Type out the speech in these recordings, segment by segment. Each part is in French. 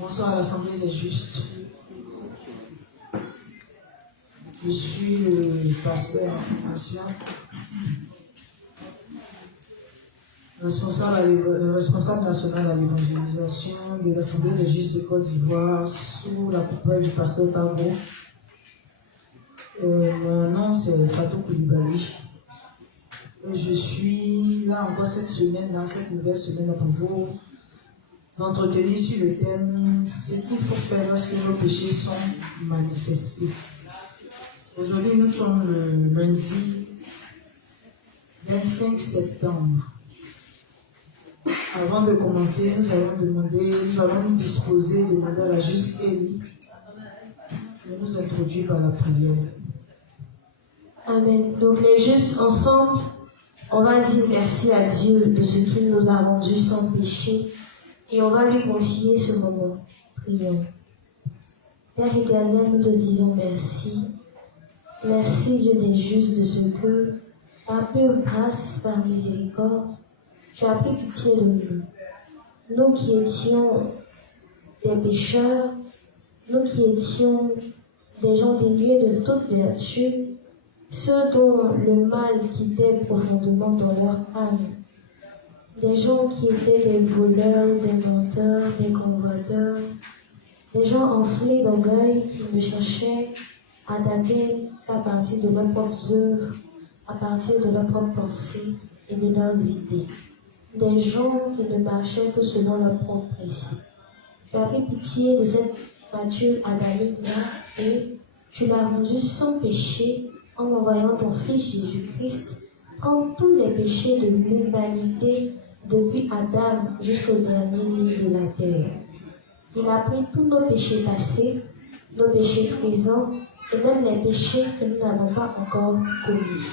Bonsoir à l'Assemblée des Justes. Je suis le pasteur ancien, responsable national à l'évangélisation de l'Assemblée des Justes de Côte d'Ivoire sous la coupole du pasteur Tabo. Mon nom c'est Fatou Koulibaly. Je suis là encore cette semaine, dans cette nouvelle semaine pour vous entretenir sur le thème ce qu'il faut faire lorsque nos péchés sont manifestés. Aujourd'hui, nous sommes le lundi 25 septembre. Avant de commencer, nous allons nous disposer, demander à la juste Élie de nous introduire par la prière. Amen. Donc les justes ensemble, on va dire merci à Dieu de ce qu'il nous a rendu sans péché et on va lui confier ce moment. Prions. Père éternel, nous te disons merci. Merci Dieu des justes de ce que, par pure grâce, par miséricorde, tu as pris pitié de nous. Nous qui étions des pécheurs, nous qui étions des gens dénués de toute vertu, ceux dont le mal quittait profondément dans leur âme, des gens qui étaient des voleurs, des menteurs, des convoiteurs, des gens enflés d'orgueil qui ne cherchaient à dater qu'à partir de leurs propres œuvres, à partir de leurs propres pensées et de leurs idées. Des gens qui ne marchaient que selon leurs propres principes. Tu as fait pitié de cette nature adamique-là et tu l'as rendue sans péché en envoyant ton Fils Jésus-Christ prendre tous les péchés de l'humanité depuis Adam jusqu'au dernier né de la terre. Il a pris tous nos péchés passés, nos péchés présents et même les péchés que nous n'avons pas encore commis.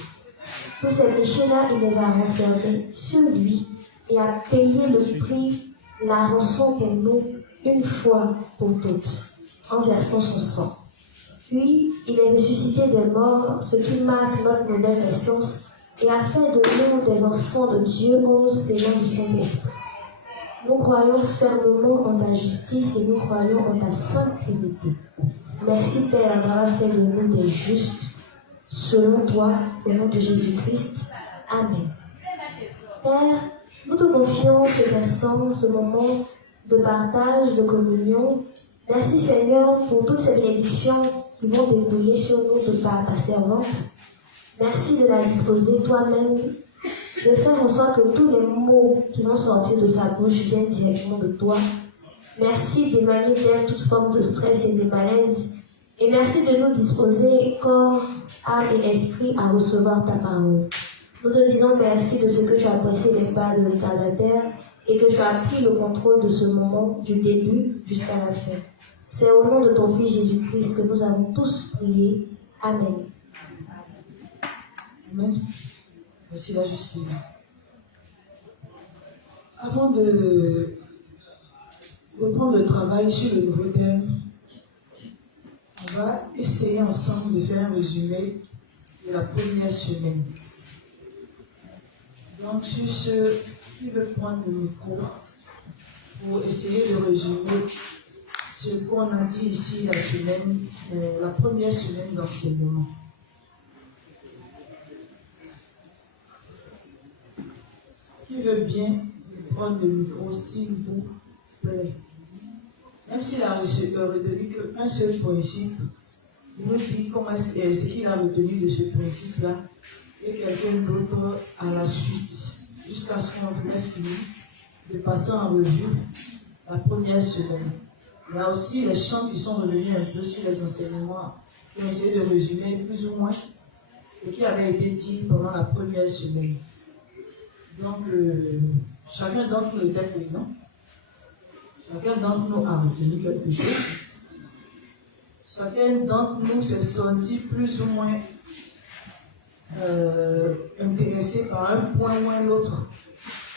Tous ces péchés-là, il les a renfermés sur lui et a payé le prix, la rançon pour nous, une fois pour toutes, en versant son sang. Puis, il est ressuscité des morts, ce qui marque notre nouvelle naissance, et a fait de nous des enfants de Dieu en nous scellant du Saint-Esprit. Nous croyons fermement en ta justice et nous croyons en ta sainte Trinité. Merci Père d'avoir fait de nous des justes, selon toi, au nom de Jésus-Christ. Amen. Père, nous te confions cet instant, ce moment de partage, de communion. Merci Seigneur pour toutes ces bénédictions qui vont débouler sur nous de par ta servante. Merci de la disposer toi-même, de faire en sorte que tous les mots qui vont sortir de sa bouche viennent directement de toi. Merci d'émaner d'elle toute forme de stress et de malaise. Et merci de nous disposer, corps, âme et esprit, à recevoir ta parole. Nous te disons merci de ce que tu as pressé les pas de retardataire et que tu as pris le contrôle de ce moment, du début jusqu'à la fin. C'est au nom de ton Fils Jésus-Christ que nous avons tous prié. Amen. Amen. Merci la justice. Avant de reprendre le travail sur le nouveau thème, on va essayer ensemble de faire un résumé de la première semaine. Donc, sur ceux qui veulent prendre le micro pour essayer de résumer ce qu'on a dit ici la première semaine d'enseignement. Qui veut bien prendre le micro, s'il vous plaît? Même s'il a retenu qu'un seul principe, il nous dit comment ce qu'il a retenu de ce principe-là et quelqu'un d'autre à la suite, jusqu'à ce qu'on ait fini de passer en revue la première semaine. Il y a aussi les chants qui sont revenus un peu sur les enseignements, qui ont essayé de résumer plus ou moins ce qui avait été dit pendant la première semaine. Donc, chacun d'entre nous était présent. Chacun d'entre nous a retenu quelque chose. Chacun d'entre nous s'est senti plus ou moins intéressé par un point ou un autre.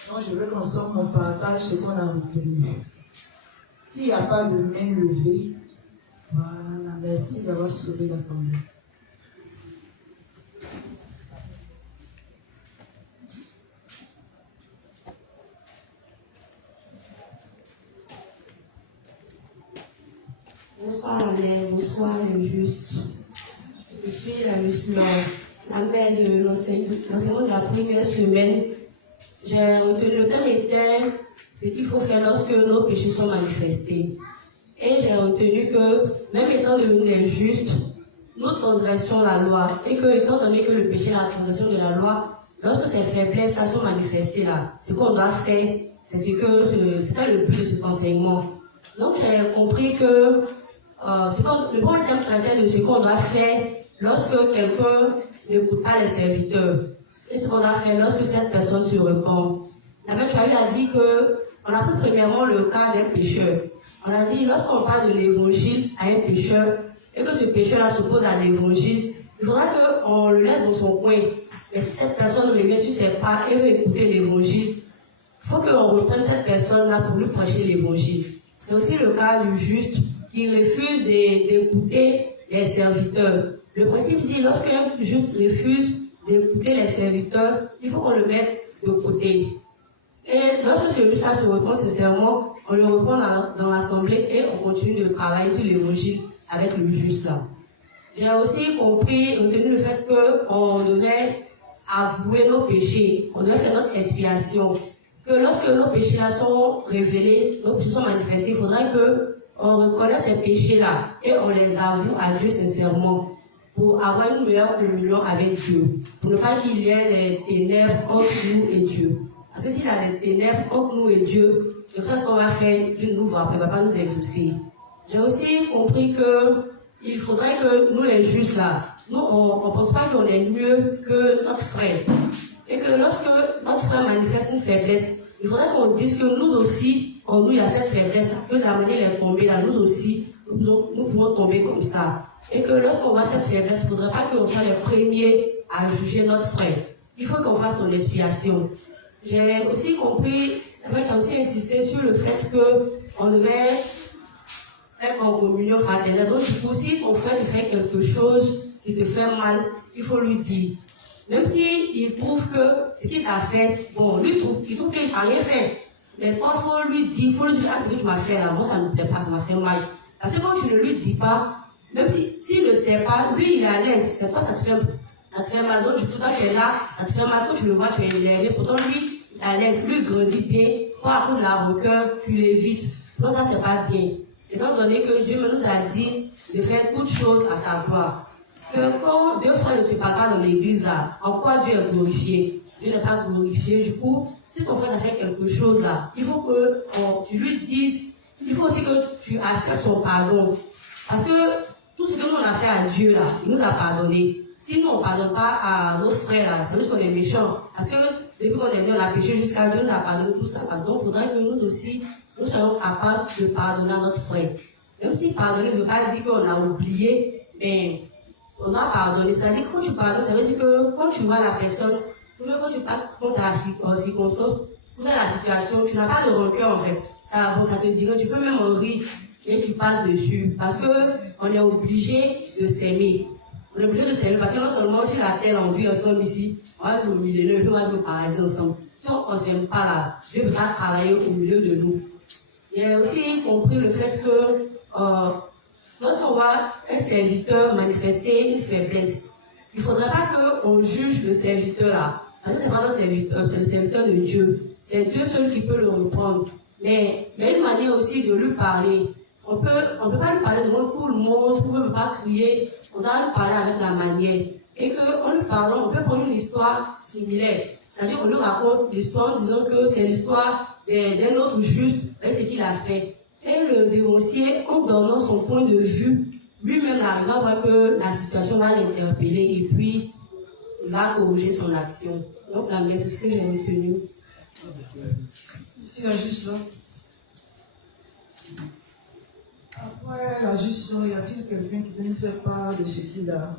Donc, je veux qu'ensemble on partage ce qu'on a retenu. S'il n'y a pas de main levée, voilà, merci d'avoir sauvé l'assemblée. Bonsoir la mère, bonsoir le juste. Je suis la juste la mère de l'enseignement de la première semaine. J'ai retenu le thème était ce qu'il faut faire lorsque nos péchés sont manifestés. Et j'ai retenu que même étant devenus justes, nous transgressons la loi. Et que étant donné que le péché est la transgression de la loi, lorsque ces faiblesses sont manifestées là, ce qu'on doit faire, c'était le but de cet enseignement. Donc j'ai compris que le premier thème traitait de ce qu'on doit faire lorsque quelqu'un n'écoute pas les serviteurs. Et ce qu'on doit faire lorsque cette personne se repent. La mère Chouaï a dit qu'on a pris premièrement le cas d'un pécheur. On a dit, lorsqu'on parle de l'évangile à un pécheur, et que ce pécheur-là s'oppose à l'évangile, il faudra qu'on le laisse dans son coin. Mais si cette personne revient sur ses pas et veut écouter l'évangile, il faut qu'on reprenne cette personne-là pour lui prêcher l'évangile. C'est aussi le cas du juste qui refuse d'écouter les serviteurs. Le principe dit, lorsqu'un juste refuse d'écouter les serviteurs, il faut qu'on le mette de côté. Et lorsque ce juste-là se reprend sincèrement, on le reprend dans l'assemblée et on continue de travailler sur l'évangile avec le juste là. J'ai aussi retenu le fait qu'on devait avouer nos péchés, on devait faire notre expiation. Que lorsque nos péchés là sont révélés, nos péchés sont manifestés, il faudrait qu'on reconnaisse ces péchés là et on les avoue à Dieu sincèrement pour avoir une meilleure communion avec Dieu, pour ne pas qu'il y ait des ténèbres entre nous et Dieu. Parce que s'il y a des ténèbres entre nous et Dieu, c'est ça ce qu'on va faire, Dieu nous voit, il ne va pas nous exaucer. J'ai aussi compris qu'il faudrait que nous les justes là, nous on ne pense pas qu'on est mieux que notre frère. Et que lorsque notre frère manifeste une faiblesse, il faudrait qu'on dise que nous aussi, en nous il y a cette faiblesse, que la manière est tombée là, nous aussi, nous pouvons tomber comme ça. Et que lorsqu'on voit cette faiblesse, il ne faudrait pas qu'on soit les premiers à juger notre frère. Il faut qu'on fasse son expiation. J'ai aussi compris, j'ai aussi insisté sur le fait qu'on devait être en communion fraternelle. Donc, du coup, si ton frère fait quelque chose qui te fait mal, il faut lui dire. Même s'il trouve que ce qu'il t'a fait, bon, il trouve qu'il n'a rien fait. Mais quand il faut lui dire, ah, ce que tu m'as fait là, moi ça ne me plaît pas, ça m'a fait mal. Parce que quand tu ne lui dis pas, même s'il ne sait pas, lui il est à l'aise, c'est toi ça te fait mal. Donc, du coup, toi tu es là, ça te fait mal, quand tu le vois, tu es énervé. Pourtant, lui, il est à l'aise, lui il grandit bien. Toi, à cause de la rancœur, tu l'évites. Donc, ça, c'est pas bien. Étant donné que Dieu nous a dit de faire toutes choses à sa gloire. Quand deux frères ne se parlent pas dans l'église là, en quoi Dieu est glorifié? Dieu n'est pas glorifié. Du coup, si ton frère a fait quelque chose là, il faut que tu lui dises, il faut aussi que tu acceptes son pardon. Parce que tout ce que nous on a fait à Dieu là, il nous a pardonné. Si nous on ne pardonne pas à nos frères là, c'est juste qu'on est méchants. Parce que depuis qu'on est né, on a péché jusqu'à Dieu, nous a pardonné tout ça. Donc il faudrait que nous aussi, nous soyons capables de pardonner à notre frère. Même si pardonner ne veut pas dire qu'on a oublié, mais on a pardonné. C'est-à-dire que quand tu pardonnes, ça veut dire que quand tu vois la personne, quand tu passes à la circonstance, à la situation, tu n'as pas de rancœur en fait. Ça te dirait, tu peux même en rire et tu passes dessus. Parce qu'on est obligé de s'aimer. On est obligé de s'aimer parce que non seulement sur la terre, on vit ensemble ici, on va vivre au milieu de nous, on va vivre au paradis ensemble. Si on ne s'aime pas là, Dieu peut pas travailler au milieu de nous. J'ai aussi compris le fait que lorsqu'on voit un serviteur manifester une faiblesse, il ne faudrait pas qu'on juge le serviteur là. Parce que ce n'est pas notre serviteur, c'est le serviteur de Dieu. C'est Dieu seul qui peut le reprendre. Mais il y a une manière aussi de lui parler. On ne peut pas lui parler devant tout le monde, on ne peut pas crier. On doit lui parler avec la manière. Et qu'en lui parlant, on peut prendre une histoire similaire. C'est-à-dire qu'on lui raconte l'histoire en disant que c'est l'histoire d'un autre juste, et ce qu'il a fait. Et le dénoncier, en donnant son point de vue, lui-même là, il va voir que la situation va l'interpeller et puis il va corriger son action. Donc la messe, c'est ce que j'ai retenu. Ici, la juste là. Après la juste là, y a-t-il quelqu'un qui peut nous faire part de ce qu'il a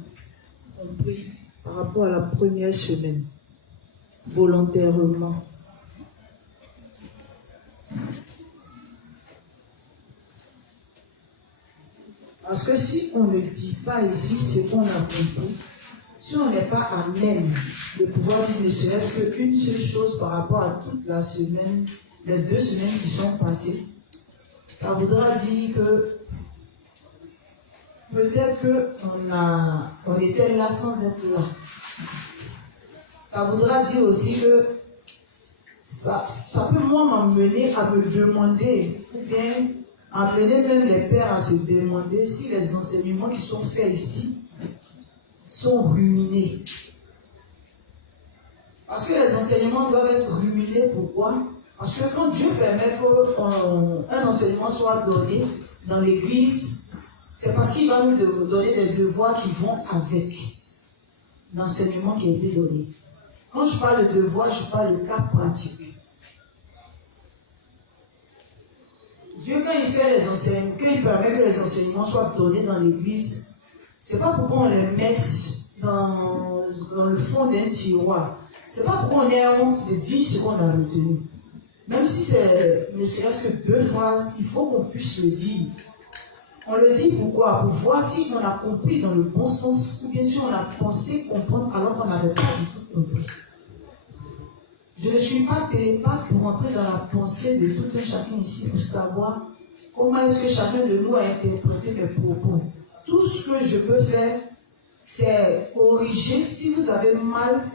compris par rapport à la première semaine, volontairement? Parce que si on ne dit pas ici ce qu'on a compris, si on n'est pas à même de pouvoir dire ne serait-ce qu'une seule chose par rapport à toute la semaine, les 2 semaines qui sont passées, ça voudra dire que peut-être qu'on était là sans être là. Ça voudra dire aussi que ça peut moi m'amener à me demander, ou bien amener même les pères à se demander si les enseignements qui sont faits ici sont ruminés. Parce que les enseignements doivent être ruminés, pourquoi? Parce que quand Dieu permet qu'un enseignement soit donné dans l'église, c'est parce qu'il va nous donner des devoirs qui vont avec l'enseignement qui a été donné. Quand je parle de devoir, je parle de cas pratique. Dieu, quand il fait les enseignements, quand il permet que les enseignements soient donnés dans l'église, c'est pas pour qu'on les mette dans le fond d'un tiroir. C'est pas pour qu'on ait honte de dire ce qu'on a retenu. Même si c'est ne serait-ce que 2 phrases, il faut qu'on puisse le dire. On le dit pourquoi? Pour voir si on a compris dans le bon sens, ou bien si on a pensé comprendre alors qu'on n'avait pas du tout compris. Je ne suis pas télépathe pour entrer dans la pensée de tout un chacun ici pour savoir comment est-ce que chacun de nous a interprété mes propos. Tout ce que je peux faire, c'est corriger si vous avez mal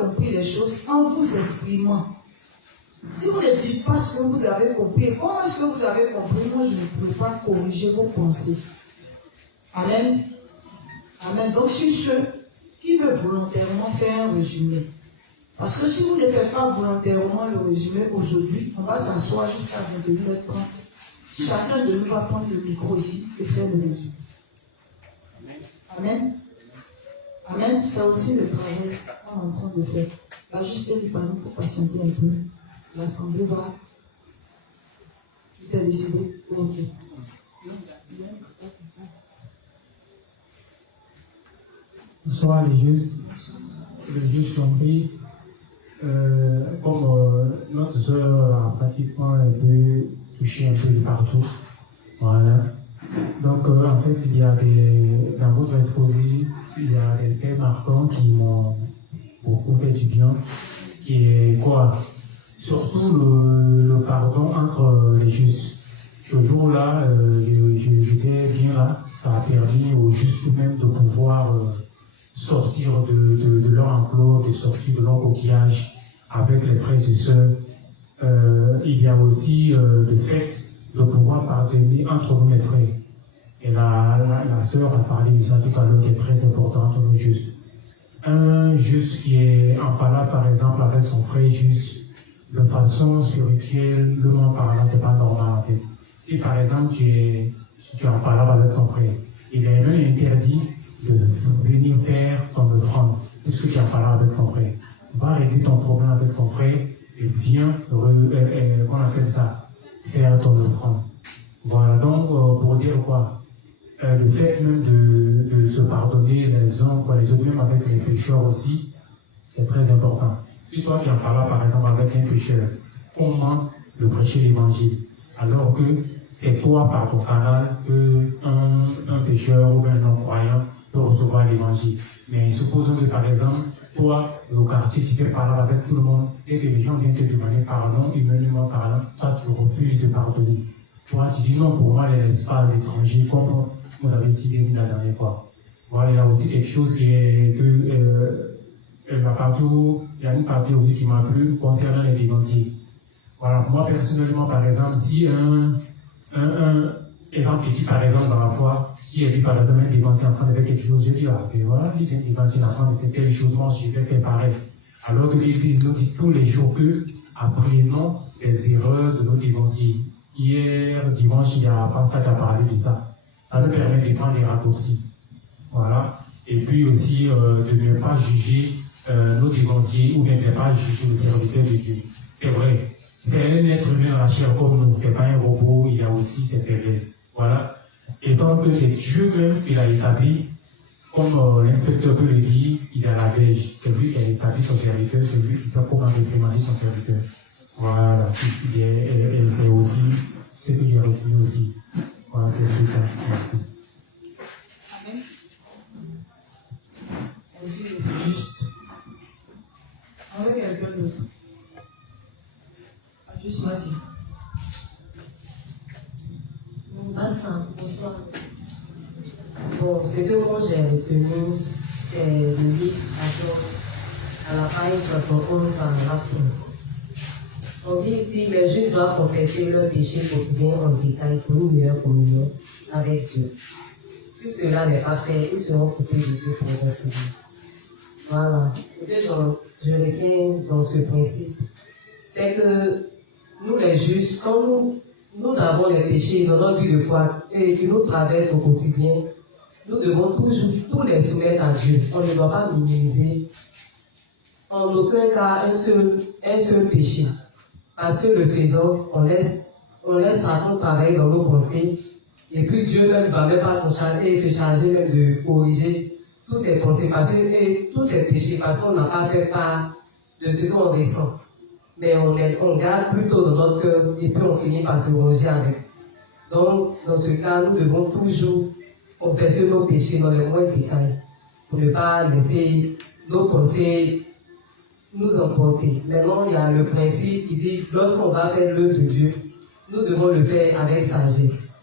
compris les choses en vous exprimant. Si vous ne dites pas ce que vous avez compris, comment est-ce que vous avez compris? Moi, je ne peux pas corriger vos pensées. Amen. Amen. Donc, sur ceux qui veulent volontairement faire un résumé, parce que si vous ne faites pas volontairement le résumé aujourd'hui, on va s'asseoir jusqu'à 22h30. Chacun de nous va prendre le micro ici et faire le résumé. Amen. Amen. C'est aussi le travail qu'on est en train de faire. Là, juste du panneau pour patienter un peu. L'assemblée va. Tu t'es décidé? Ok. Bonsoir les justes. Les justes compris. Comme notre soeur a pratiquement un peu touché un peu de partout. Voilà. Donc en fait, il y a dans votre exposé, il y a des faits marquants qui m'ont beaucoup fait du bien. Qui est quoi? Surtout le pardon entre les justes. Ce jour-là, j'étais bien là. Ça a permis aux justes même de pouvoir sortir de leur enclos, de sortir de leur coquillage avec les frères et sœurs. Il y a aussi le fait de pouvoir pardonner entre nous les frères. Et la sœur a parlé de ça tout à l'heure qui est très important entre nous justes. Un juste qui est en parlant par exemple avec son frère juste, de façon spirituellement parlant, c'est pas normal en fait. Si par exemple tu es en parlant avec ton frère, il est même interdit de venir faire ton offrande, puisque tu es en parlant avec ton frère. Va régler ton problème avec ton frère et viens, on appelle ça, faire ton offrande. Voilà, donc pour dire quoi? Le fait même de se pardonner les uns pour les autres, même avec les pécheurs aussi, c'est très important. Si toi tu en parles par exemple avec un pécheur, comment le prêcher l'évangile? Alors que c'est toi par ton canal qu'un pécheur ou un non-croyant peut recevoir l'évangile. Mais supposons que par exemple, toi, au quartier, tu fais parler avec tout le monde et que les gens viennent te demander pardon, humainement parlant, toi tu refuses de pardonner. Toi tu dis non, pour moi, les laisse pas à l'étranger, comme on avait cité la dernière fois. Voilà, il y a aussi quelque chose qui est que il y a une partie aussi qui m'a plu concernant les dévanciers. Voilà, moi personnellement, par exemple, si un exemple qui dit par exemple dans la foi, qui est dit par exemple un dévancier en train de faire quelque chose, je dis, ah, ben voilà, lui c'est un dévancier en train de faire telle chose, moi je vais faire pareil. Alors que l'Église nous dit tous les jours que apprenons les erreurs de nos dévanciers. Hier, dimanche, il y a un pasteur qui a parlé de ça. Ça nous permet de prendre des raccourcis. Voilà. Et puis aussi de ne pas juger nos dévanciers ou bien de ne pas juger les serviteurs de Dieu. C'est vrai. C'est un être humain dans la chair comme nous. C'est pas un robot, il a aussi ses faiblesses. Voilà. Et tant que c'est Dieu même qui l'a établi, comme l'inspecteur peut le dire, il a la verge. C'est lui qui a établi son serviteur, c'est lui qui sait comment réprimander son serviteur. Voilà. Et c'est aussi ce que j'ai retenu aussi. Voilà, c'est tout ça. Merci. Amen. Aussi, juste. Avec quelqu'un d'autre. Juste vas-y. Basta, bonsoir. Bon, ce que moi j'ai retenu, c'est le livre 14, à la page 71, paragraphe 1. On dit ici, les Juifs doivent confesser leurs péchés quotidiens en détail pour une meilleure communion avec Dieu. Si cela n'est pas fait, ils seront coupés de Dieu progressivement. Voilà. Ce que je retiens dans ce principe, c'est que nous les Juifs, quand nous avons les péchés dans notre vie de foi et qui nous traversent au quotidien, nous devons toujours tous les soumettre à Dieu. On ne doit pas minimiser en aucun cas un seul péché. Parce que le faisant, on laisse Satan travailler dans nos pensées. Et puis Dieu même ne va même pas se charger même de corriger tous ces pensées, et tous ces péchés, parce qu'on n'a pas fait part de ce qu'on ressent. Mais on garde plutôt dans notre cœur et puis on finit par se ronger avec. Donc, dans ce cas, nous devons toujours confesser nos péchés dans les moindres détails pour ne pas laisser nos pensées nous emporter. Maintenant, il y a le principe qui dit lorsqu'on va faire l'œuvre de Dieu, nous devons le faire avec sagesse.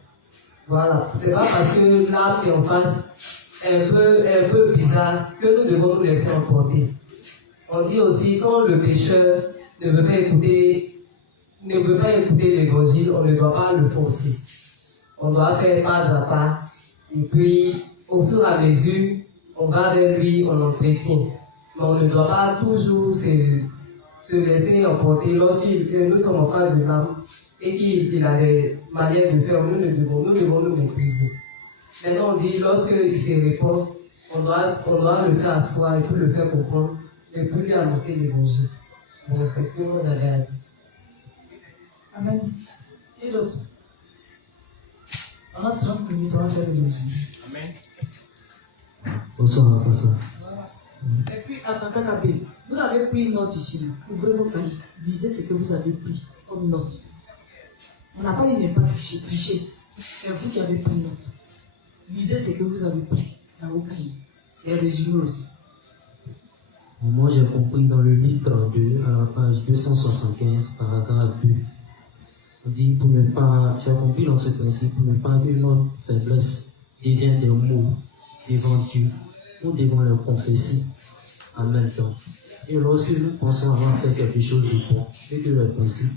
Voilà. C'est pas parce que l'âme qui est en face est un peu bizarre que nous devons nous laisser emporter. On dit aussi quand le pécheur ne veut pas écouter l'évangile, on ne doit pas le forcer. On doit faire pas à pas. Et puis, au fur et à mesure, on va vers lui, on l'entretient. Mais on ne doit pas toujours se laisser emporter lorsque nous sommes en face de l'âme et qu'il a des manières de faire. Nous devons nous maîtriser. Maintenant, on dit, lorsqu'il se répand, on doit le faire asseoir et puis le faire comprendre et puis lui annoncer l'évangile. Bon, c'est ce que moi j'avais à dire. Amen. Et d'autres? On a 30 minutes, on va faire le résumé. Amen. Bonsoir, pasteur. Et puis, attends, Kakabé, vous avez pris une note ici. Ouvrez vos cahiers. Lisez ce que vous avez pris comme note. On n'a pas dit ne pas tricher. C'est vous qui avez pris note. Lisez ce que vous avez pris dans vos cahiers. C'est résumé aussi. Moi, j'ai compris dans le livre 32, à la page 275, paragraphe 2. On dit j'ai compris dans ce principe, pour ne pas que notre faiblesse devienne des mots devant Dieu. Nous devons le confesser en même temps. Et lorsque nous pensons avoir fait quelque chose de bon, et que le principe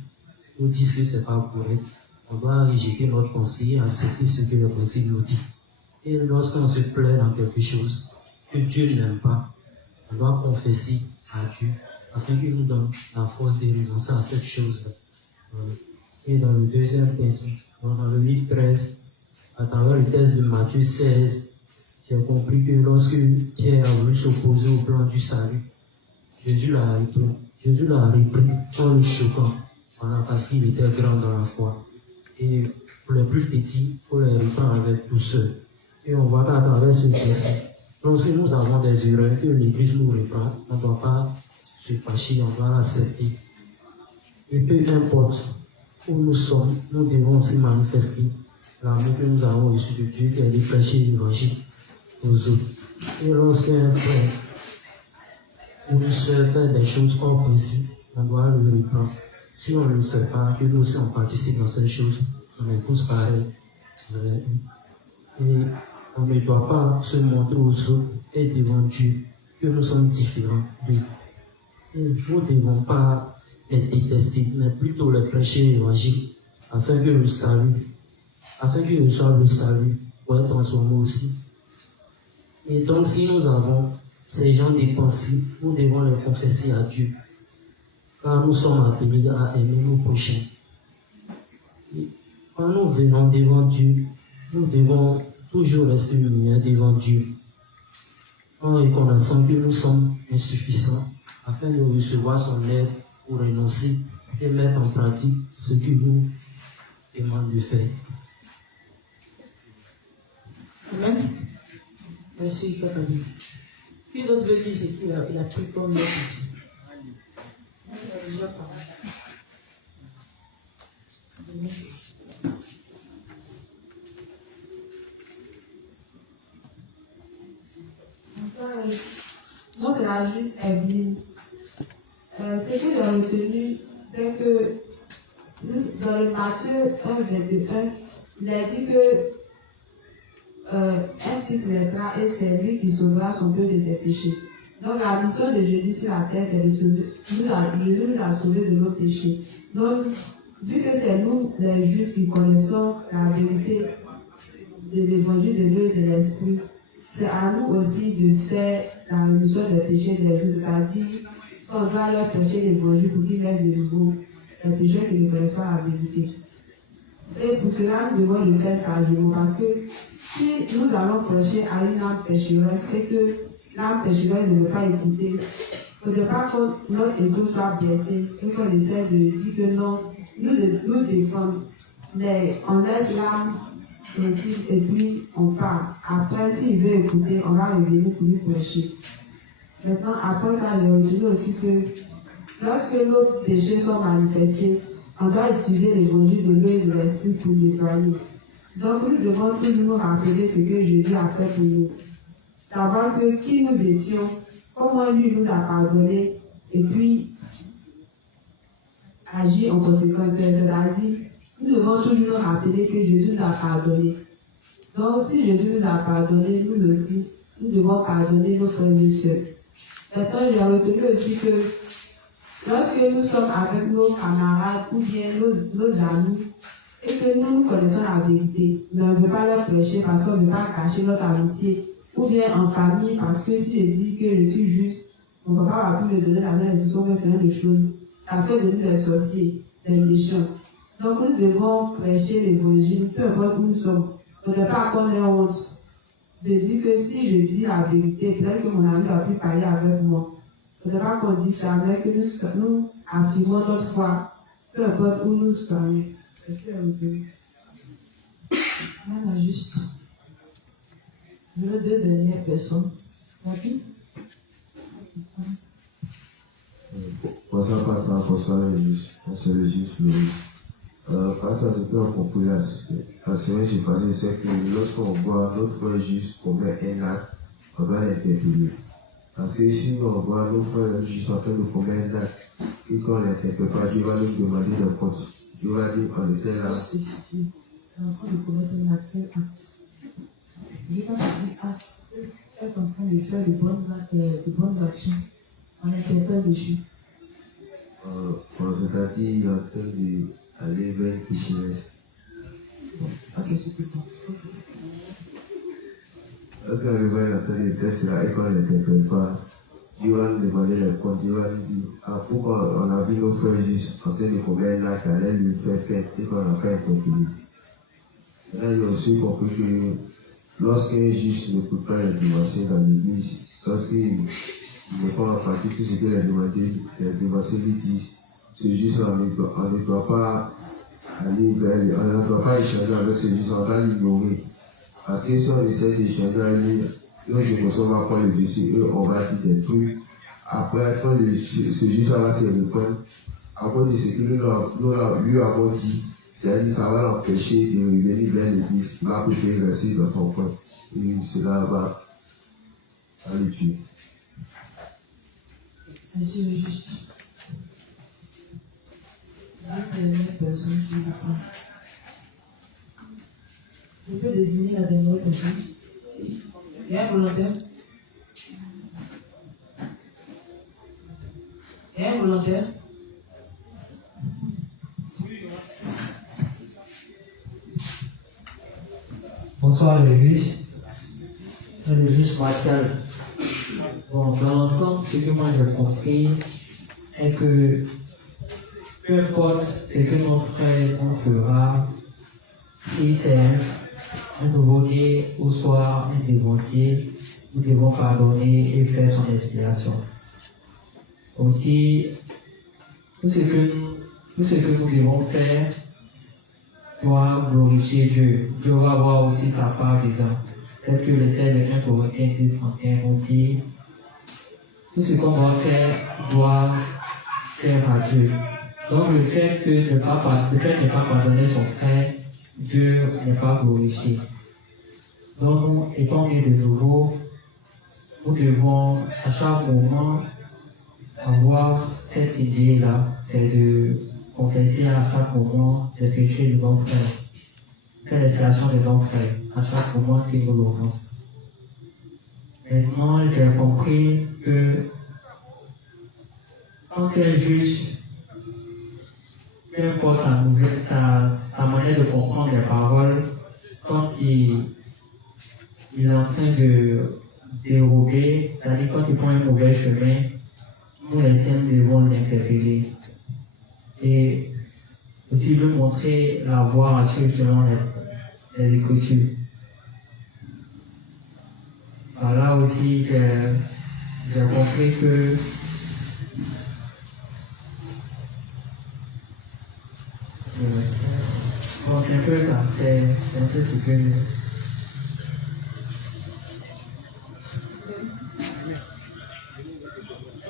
nous dit que ce n'est pas correct, on doit rejeter notre pensée et accepter ce que le principe nous dit. Et lorsqu'on se plaît dans quelque chose que Dieu n'aime pas, on doit confesser à Dieu afin qu'il nous donne la force de renoncer à cette chose-là. Et dans le deuxième principe, dans le livre 13, à travers le texte de Matthieu 16, j'ai compris que lorsque Pierre a voulu s'opposer au plan du salut, Jésus l'a repris en le choquant, parce qu'il était grand dans la foi. Et pour les plus petits, il faut les reprendre avec douceur. Et on voit qu'à travers ce principe, lorsque nous avons des erreurs que l'Église nous reprend, on ne doit pas se fâcher, on doit l'accepter. Et peu importe où nous sommes, nous devons aussi manifester l'amour que nous avons reçu de Dieu, qui est de prêcher l'évangile aux autres. Et lorsqu'un frère ou une soeur fait des choses hors principe, on doit le reprendre. Si on ne le fait pas, que nous aussi on participe dans ces choses, on est tous pareils. Et on ne doit pas se montrer aux autres et devant Dieu que nous sommes différents d'eux. Et nous ne devons pas les détester, mais plutôt les prêcher l'évangile afin que le salut, afin qu'ils reçoivent le salut pour être transformés aussi. Et donc, si nous avons ces gens de pensée, nous devons les confesser à Dieu, car nous sommes appelés à aimer nos prochains. Et quand nous venons devant Dieu, nous devons toujours rester lumière devant Dieu, en reconnaissant que nous sommes insuffisants, afin de recevoir son aide pour renoncer et mettre en pratique ce qu'il nous demande de faire. Amen. Merci, Kakabé. Qui d'autre veut dire ce qu'il a pris comme note ici? Moi, c'est la juste Evelyne. Ce que j'ai retenu, c'est que dans le Matthieu 1, verset 1, il a dit que un fils naîtra et c'est lui qui sauvera son peuple de ses péchés. Donc la mission de Jésus sur la terre, c'est de sauver. Jésus nous a sauvés de nos péchés. Donc, vu que c'est nous, les justes, qui connaissons la vérité de l'évangile de Dieu et de l'Esprit, c'est à nous aussi de faire la rémission des péchés des justes, c'est-à-dire qu'on doit leur prêcher l'évangile pour qu'ils laissent de nouveau les pécheurs qui ne connaissent pas la vérité. Et pour cela, nous devons le faire sagement, parce que si nous allons prêcher à une âme pécheresse et que l'âme pécheresse ne veut pas écouter, il ne faudrait pas que notre ego soit blessé et qu'on essaie de dire que non, nous défendons, mais on laisse l'âme tranquille et puis on part. Après, s'il veut écouter, on va revenir pour lui prêcher. Maintenant, après ça, j'ai retenu aussi que lorsque nos péchés sont manifestés, on doit utiliser l'évangile de l'eau et de l'esprit pour nettoyer. Donc, nous devons toujours nous rappeler ce que Jésus a fait pour nous. Savoir que qui nous étions, comment lui nous a pardonné, et puis agir en conséquence. C'est-à-dire, nous devons toujours nous rappeler que Jésus nous a pardonné. Donc, si Jésus nous a pardonné, nous aussi, nous devons pardonner nos frères et sœurs. Maintenant, j'ai retenu aussi que lorsque nous sommes avec nos camarades ou bien nos amis, et que nous connaissons la vérité, mais on ne veut pas leur prêcher parce qu'on ne veut pas cacher notre amitié, ou bien en famille, parce que si je dis que je suis juste, mon papa va plus me donner la même instruction que c'est une chose. Ça fait de nous des sorciers, des méchants. Donc nous devons prêcher l'évangile, peu importe où nous sommes. On ne doit pas qu'on ait honte de dire que si je dis la vérité, peut-être que mon ami ne va plus parler avec moi. On ne doit pas qu'on dise ça, mais que nous affirmons notre foi, peu importe où nous sommes. Madame juste. Je veux deux dernières personnes. Qui? Bonsoir, pasteur, bonsoir, le juste. Bonsoir, le juste, Louis. Pasteur, je peux accompagner parce que j'ai parlé, c'est que lorsqu'on voit notre frère juste commettre un acte, on doit l'interpeller. Parce que si on voit nos frères juste en train de commettre un acte, et qu'on ne l'interpelle pas, Dieu va nous demander de compte. Dieu va dire qu'on était là. Spécifique. En train de commettre un acte, quel acte? J'ai pas dit acte. Être en train de faire de bonnes actions. On interpelle dessus. C'est-à-dire en train d'aller vers une pécheresse. Ah, c'est ce que tu Parce qu'on est en train de faire cela et qu'on ne l'interpelle pas, Dieu va nous demander les comptes. Dieu va nous dire, ah, pourquoi on a vu nos frères juste en train de commettre un acte, aller lui faire plainte et qu'on n'a pas interpellé. Là, il y a aussi compris que lorsqu'un juste ne peut pas être divorcé dans l'église, lorsqu'il ne prend pas partie tout ce que les divorcés lui disent, ce juste, on ne doit pas aller vers lui, on ne doit pas échanger avec ce juste, on doit l'ignorer. Parce que si on essaie d'échanger avec lui, nous, je me sens pas prendre le dessus, eux, on va dire des trucs. Après, quand ce juste va se répondre, à cause de ce que nous lui avons dit, c'est-à-dire ça va l'empêcher de revenir vers l'église, il va préférer rester dans son coin. Et cela va le tuer. Merci, le juste. Deux dernières personnes, s'il vous plaît. Je peux désigner la dernière personne. Il y a un volontaire. Il y a un volontaire. Bonsoir le juge Martial. Bon, dans l'ensemble, ce que moi j'ai compris est que peu importe ce que mon frère on fera, si c'est un nouveau-né ou soit un dévancier, nous devons pardonner et faire son expiation. Aussi, tout ce que nous devons faire doit glorifier Dieu. Dieu va avoir aussi sa part dedans. Tel que le tel de 1 Corinthiens 10:31 nous dit, tout ce qu'on doit faire à Dieu. Donc le fait de ne pas pardonner son frère, Dieu n'est pas glorifié. Donc nous, étant nés de nouveau, nous devons à chaque moment avoir cette idée-là, c'est de confesser à chaque moment les péchés de nos frères. fait l'expiation de nos frères à chaque moment qu'ils nous offensent. Maintenant, j'ai compris que quand un juge, peu importe sa manière de comprendre les paroles, quand il est en train de déroger, c'est-à-dire quand il prend un mauvais chemin, nous les saints devons l'interpeller et aussi lui montrer la voie à suivre selon les Écritures. Là aussi, j'ai compris que bon, c'est un peu ça, c'est un peu ce que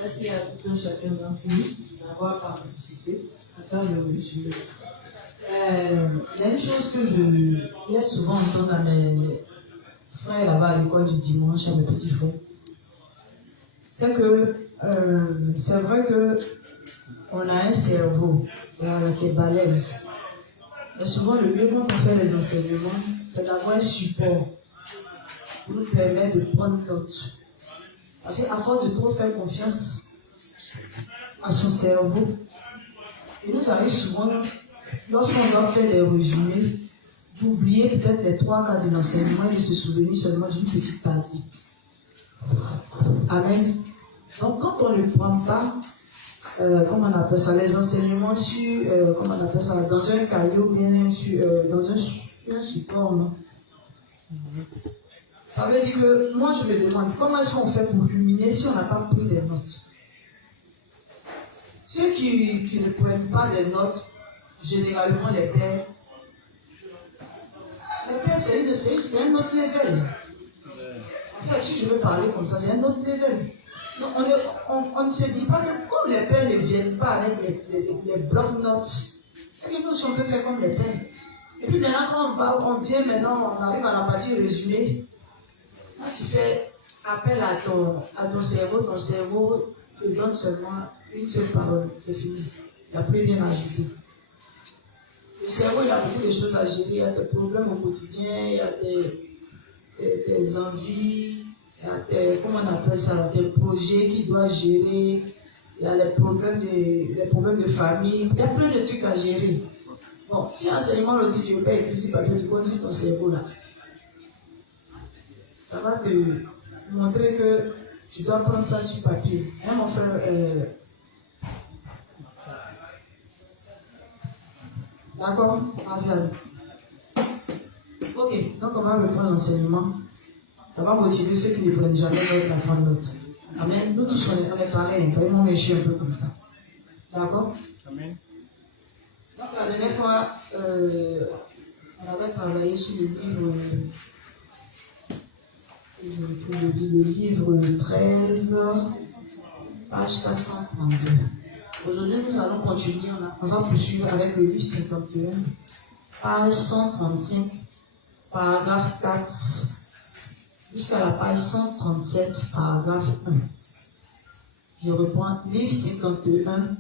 Merci à tout un chacun d'entre nous d'avoir participé à le résumé. Il y a une chose que je laisse souvent entendre à mes frères là-bas à l'école du dimanche, à mes petits frères. C'est que c'est vrai que on a un cerveau qui est balèze. Mais souvent, le mieux quand on fait les enseignements, c'est d'avoir un support pour nous permettre de prendre note. Parce qu'à force de trop faire confiance à son cerveau, il nous arrive souvent, lorsqu'on doit faire des résumés, d'oublier peut-être les 3 quarts de l'enseignement et de se souvenir seulement d'une petite partie. Amen. Donc, quand on ne prend pas, comment on appelle ça, les enseignements sur, comment on appelle ça, dans un cahier ou bien dans un support, non? Ça veut dire que moi je me demande comment est-ce qu'on fait pour ruminer si on n'a pas pris des notes. Ceux qui ne prennent pas des notes, généralement les pères, c'est un autre level. En fait, si je veux parler comme ça, c'est un autre level. Donc, on ne se dit pas que comme les pères ne viennent pas avec les blocs-notes, c'est que nous, si on peut faire comme les pères. Et puis maintenant, quand on vient maintenant, on arrive à la partie résumée. Quand tu fais appel à ton cerveau, ton cerveau te donne seulement une seule parole, c'est fini. Il n'y a plus rien à ajouter. Le cerveau, il a beaucoup de choses à gérer, il y a des problèmes au quotidien, il y a des envies, il y a comment on appelle ça, des projets qu'il doit gérer, il y a les problèmes de famille, il y a plein de trucs à gérer. Bon, si enseignement aussi tu ne veux pas écrire sur papier, tu continues ton cerveau là. Ça va te montrer que tu dois prendre ça sur papier. Hein, mon frère? D'accord? Martial. Ok, donc on va reprendre l'enseignement. Ça va motiver ceux qui ne prennent jamais note à prendre note. Amen. Nous tous, on est pareil. Vraiment, mais je suis un peu comme ça. D'accord? Amen. Donc la dernière fois, on avait travaillé sur le livre 13, page 432. Aujourd'hui, nous allons continuer, on va poursuivre avec le livre 51, page 135, paragraphe 4, jusqu'à la page 137, paragraphe 1. Je reprends, livre 51,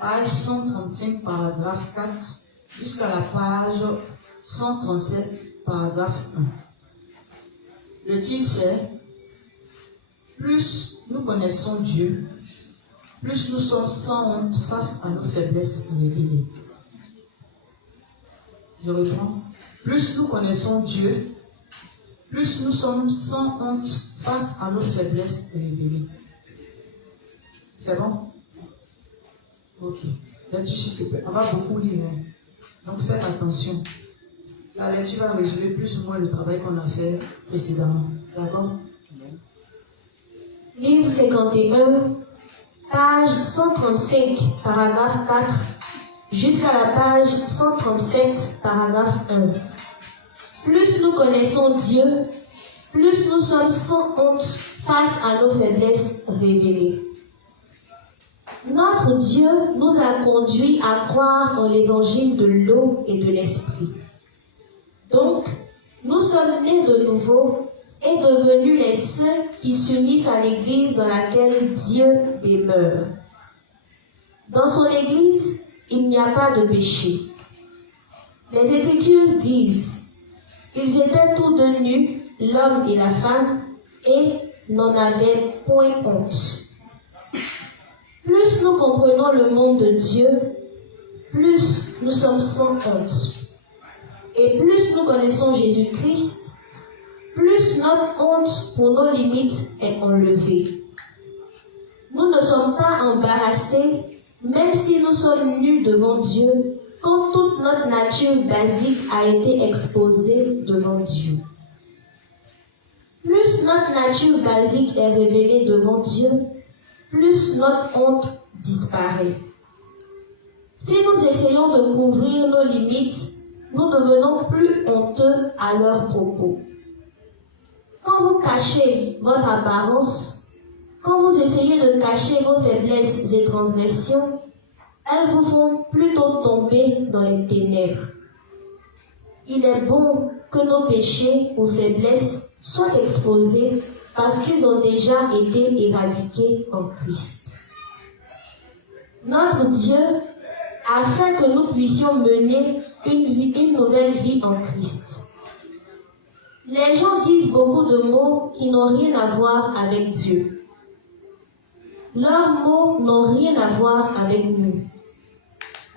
page 135, paragraphe 4, jusqu'à la page 137, paragraphe 1. Le titre c'est « Plus nous connaissons Dieu, plus nous sommes sans honte face à nos faiblesses révélées. » Je reprends. « Plus nous connaissons Dieu, plus nous sommes sans honte face à nos faiblesses révélées. » C'est bon? Ok. Là-dessus, s'il te plaît. On va beaucoup lire. Hein. Donc faites attention. La lecture va résumer plus ou moins le travail qu'on a fait précédemment. D'accord? Livre 51, page 135, paragraphe 4, jusqu'à la page 137, paragraphe 1. Plus nous connaissons Dieu, plus nous sommes sans honte face à nos faiblesses révélées. Notre Dieu nous a conduits à croire en l'évangile de l'eau et de l'esprit. Donc, nous sommes nés de nouveau et devenus les saints qui s'unissent à l'Église dans laquelle Dieu demeure. Dans son Église, il n'y a pas de péché. Les Écritures disent, Ils étaient tous deux nus, l'homme et la femme, et n'en avaient point honte. Plus nous comprenons le monde de Dieu, plus nous sommes sans honte. Et plus nous connaissons Jésus-Christ, plus notre honte pour nos limites est enlevée. Nous ne sommes pas embarrassés, même si nous sommes nus devant Dieu, quand toute notre nature basique a été exposée devant Dieu. Plus notre nature basique est révélée devant Dieu, plus notre honte disparaît. Si nous essayons de couvrir nos limites, nous devenons plus honteux à leur propos. Quand vous cachez votre apparence, quand vous essayez de cacher vos faiblesses et transgressions, elles vous font plutôt tomber dans les ténèbres. Il est bon que nos péchés ou faiblesses soient exposés parce qu'ils ont déjà été éradiqués en Christ. Notre Dieu a fait que nous puissions mener une nouvelle vie en Christ. Les gens disent beaucoup de mots qui n'ont rien à voir avec Dieu. Leurs mots n'ont rien à voir avec nous.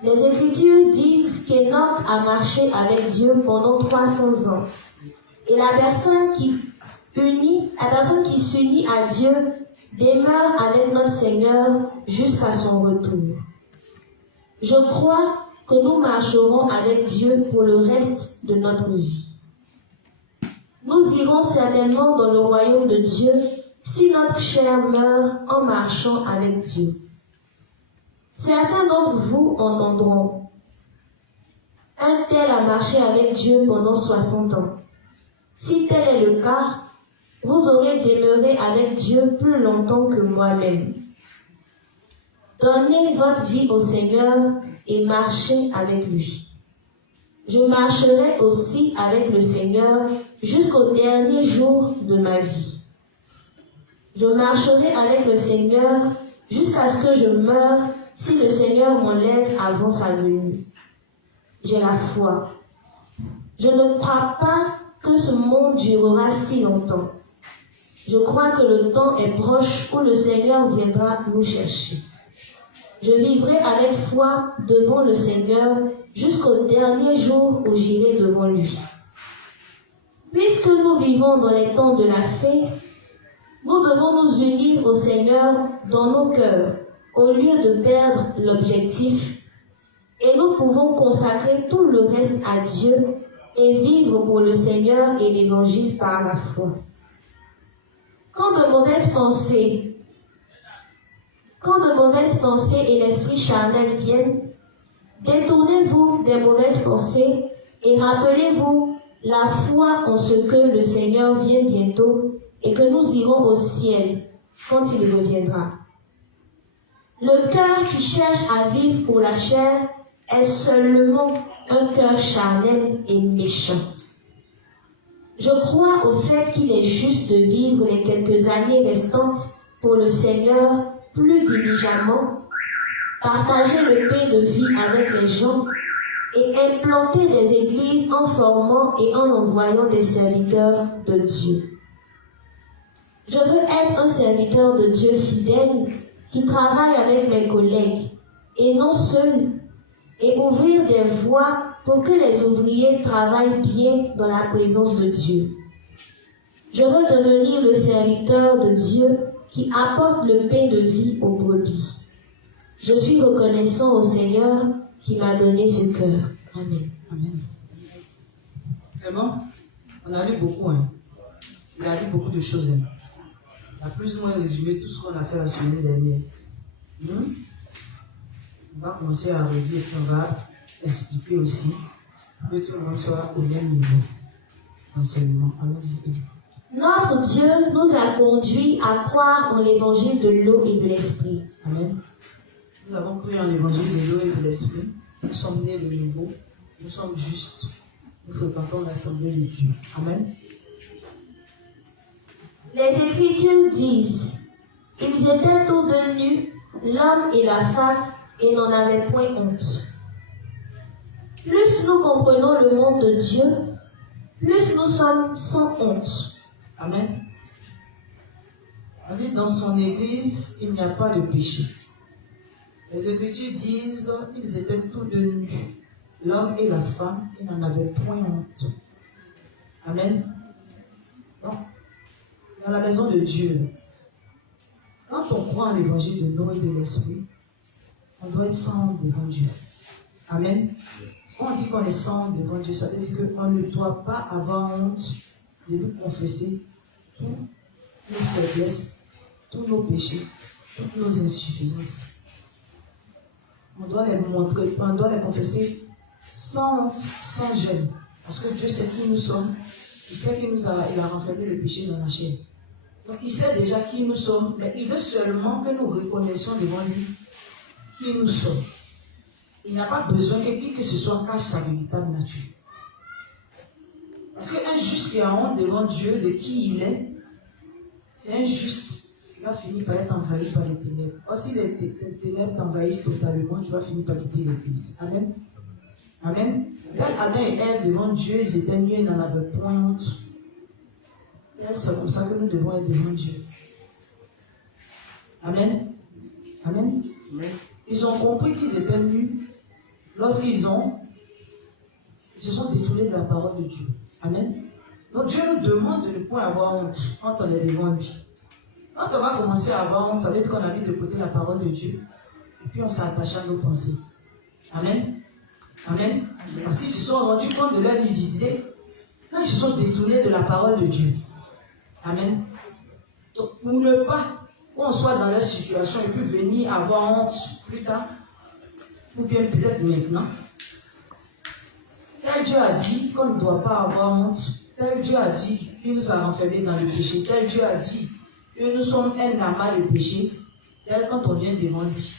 Les Écritures disent qu'Enoch a marché avec Dieu pendant 300 ans. Et la personne qui s'unit à Dieu demeure avec notre Seigneur jusqu'à son retour. Je crois que nous marcherons avec Dieu pour le reste de notre vie. Nous irons certainement dans le royaume de Dieu si notre chair meurt en marchant avec Dieu. Certains d'entre vous entendront: un tel a marché avec Dieu pendant 60 ans. Si tel est le cas, vous aurez demeuré avec Dieu plus longtemps que moi-même. Donnez votre vie au Seigneur et marchez avec lui. Je marcherai aussi avec le Seigneur jusqu'au dernier jour de ma vie. Je marcherai avec le Seigneur jusqu'à ce que je meure si le Seigneur m'enlève avant sa venue. J'ai la foi. Je ne crois pas que ce monde durera si longtemps. Je crois que le temps est proche où le Seigneur viendra nous chercher. Je vivrai avec foi devant le Seigneur jusqu'au dernier jour où j'irai devant lui. Puisque nous vivons dans les temps de la fée, nous devons nous unir au Seigneur dans nos cœurs au lieu de perdre l'objectif, et nous pouvons consacrer tout le reste à Dieu et vivre pour le Seigneur et l'Évangile par la foi. Quand de mauvaises pensées et l'esprit charnel viennent, détournez-vous des mauvaises pensées et rappelez-vous la foi en ce que le Seigneur vient bientôt et que nous irons au ciel quand il reviendra. Le cœur qui cherche à vivre pour la chair est seulement un cœur charnel et méchant. Je crois au fait qu'il est juste de vivre les quelques années restantes pour le Seigneur plus diligemment, partager le pain de vie avec les gens et implanter des églises en formant et en envoyant des serviteurs de Dieu. Je veux être un serviteur de Dieu fidèle qui travaille avec mes collègues et non seul, et ouvrir des voies pour que les ouvriers travaillent bien dans la présence de Dieu. Je veux devenir le serviteur de Dieu qui apporte le pain de vie aux brebis. Je suis reconnaissant au Seigneur qui m'a donné ce cœur. Amen. Amen. C'est bon? On a lu beaucoup. Il a dit beaucoup de choses. On a plus ou moins résumé tout ce qu'on a fait la semaine dernière. On va commencer à relire et puis on va expliquer aussi que tout le monde soit au même niveau d'enseignement. Allons-y. Notre Dieu nous a conduits à croire en l'évangile de l'eau et de l'esprit. Amen. Nous avons cru en l'évangile de l'eau et de l'esprit. Nous sommes nés de nouveau. Nous sommes justes. Nous fréquentons l'assemblée de Dieu. Amen. Les Écritures disent: ils étaient tous deux nus, l'homme et la femme, et n'en avaient point honte. Plus nous comprenons le monde de Dieu, plus nous sommes sans honte. Amen. On dit dans son église, il n'y a pas de péché. Les Écritures disent qu'ils étaient tous deux nus. L'homme et la femme, ils n'en avaient point honte. Amen. Donc, dans la maison de Dieu, quand on croit en l'évangile de l'eau et de l'esprit, on doit être sans devant Dieu. Amen. Quand on dit qu'on est sans devant Dieu, ça veut dire qu'on ne doit pas avoir honte de nous confesser toutes nos faiblesses, tous nos péchés, toutes nos insuffisances. On doit les montrer, on doit les confesser sans honte, sans gêne. Parce que Dieu sait qui nous sommes. Il sait qu'il il a renfermé le péché dans la chair. Donc il sait déjà qui nous sommes, mais il veut seulement que nous reconnaissions devant lui qui nous sommes. Il n'a pas besoin que qui que ce soit cache sa véritable nature. Parce qu'un juste qui a honte devant Dieu de qui il est, c'est un juste qui va finir par être envahi par les ténèbres. Or, si les ténèbres t'envahissent totalement, tu vas finir par quitter l'église. Amen. Amen. Adam et Ève devant Dieu, ils étaient nus et n'en avaient point honte. C'est comme ça que nous devons être devant Dieu. Amen. Amen. Amen. Ils ont compris qu'ils étaient nus lorsqu'ils se sont détournés de la parole de Dieu. Amen. Donc Dieu nous demande de ne pas avoir honte quand on est devant lui. Quand on va commencer à avoir honte, ça veut dire qu'on a mis de côté la parole de Dieu. Et puis on s'est attaché à nos pensées. Amen. Amen. Parce qu'ils se sont rendus compte de leur nudité quand ils se sont détournés de la parole de Dieu. Amen. Donc pour ne pas qu'on soit dans leur situation et puis venir avoir honte plus tard, ou bien peut-être maintenant. Tel Dieu a dit qu'on ne doit pas avoir honte. Tel Dieu a dit qu'il nous a renfermés dans le péché. Tel Dieu a dit que nous sommes un amas de péché. Tel quand on vient devant lui,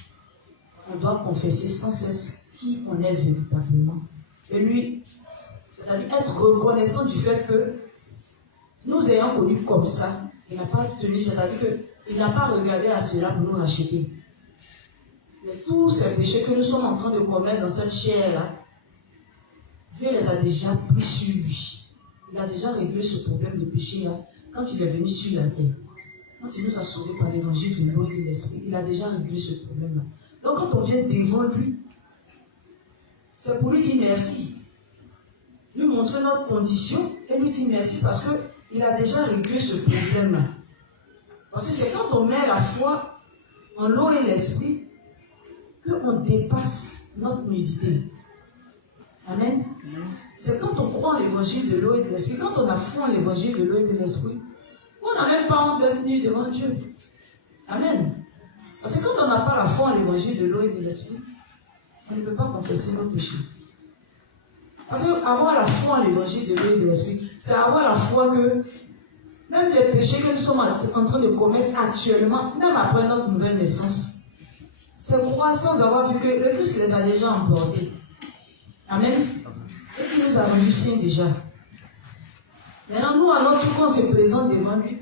on doit confesser sans cesse qui on est véritablement. Et lui, c'est-à-dire être reconnaissant du fait que nous ayant connu comme ça, il n'a pas tenu, c'est-à-dire qu'il n'a pas regardé à cela pour nous racheter. Mais tous ces péchés que nous sommes en train de commettre dans cette chair-là, Dieu les a déjà pris sur lui. Il a déjà réglé ce problème de péché-là quand il est venu sur la terre. Quand il nous a sauvés par l'évangile de l'eau et de l'esprit, il a déjà réglé ce problème-là. Donc quand on vient devant lui, c'est pour lui dire merci. Lui montrer notre condition et lui dire merci parce qu'il a déjà réglé ce problème-là. Parce que c'est quand on met la foi en l'eau et l'esprit qu'on dépasse notre nudité. Amen. C'est quand on croit en l'évangile de l'eau et de l'esprit, quand on a foi en l'évangile de l'eau et de l'esprit, on n'a même pas honte d'être nu devant Dieu. Amen. Parce que quand on n'a pas la foi en l'évangile de l'eau et de l'esprit, on ne peut pas confesser nos péchés. Parce qu'avoir la foi en l'évangile de l'eau et de l'esprit, c'est avoir la foi que même les péchés que nous sommes en train de commettre actuellement, même après notre nouvelle naissance, c'est croire sans avoir vu que le Christ les a déjà emportés. Amen. Et qu'il nous a rendu saints déjà. Maintenant, nous, à notre tour, on se présente devant lui.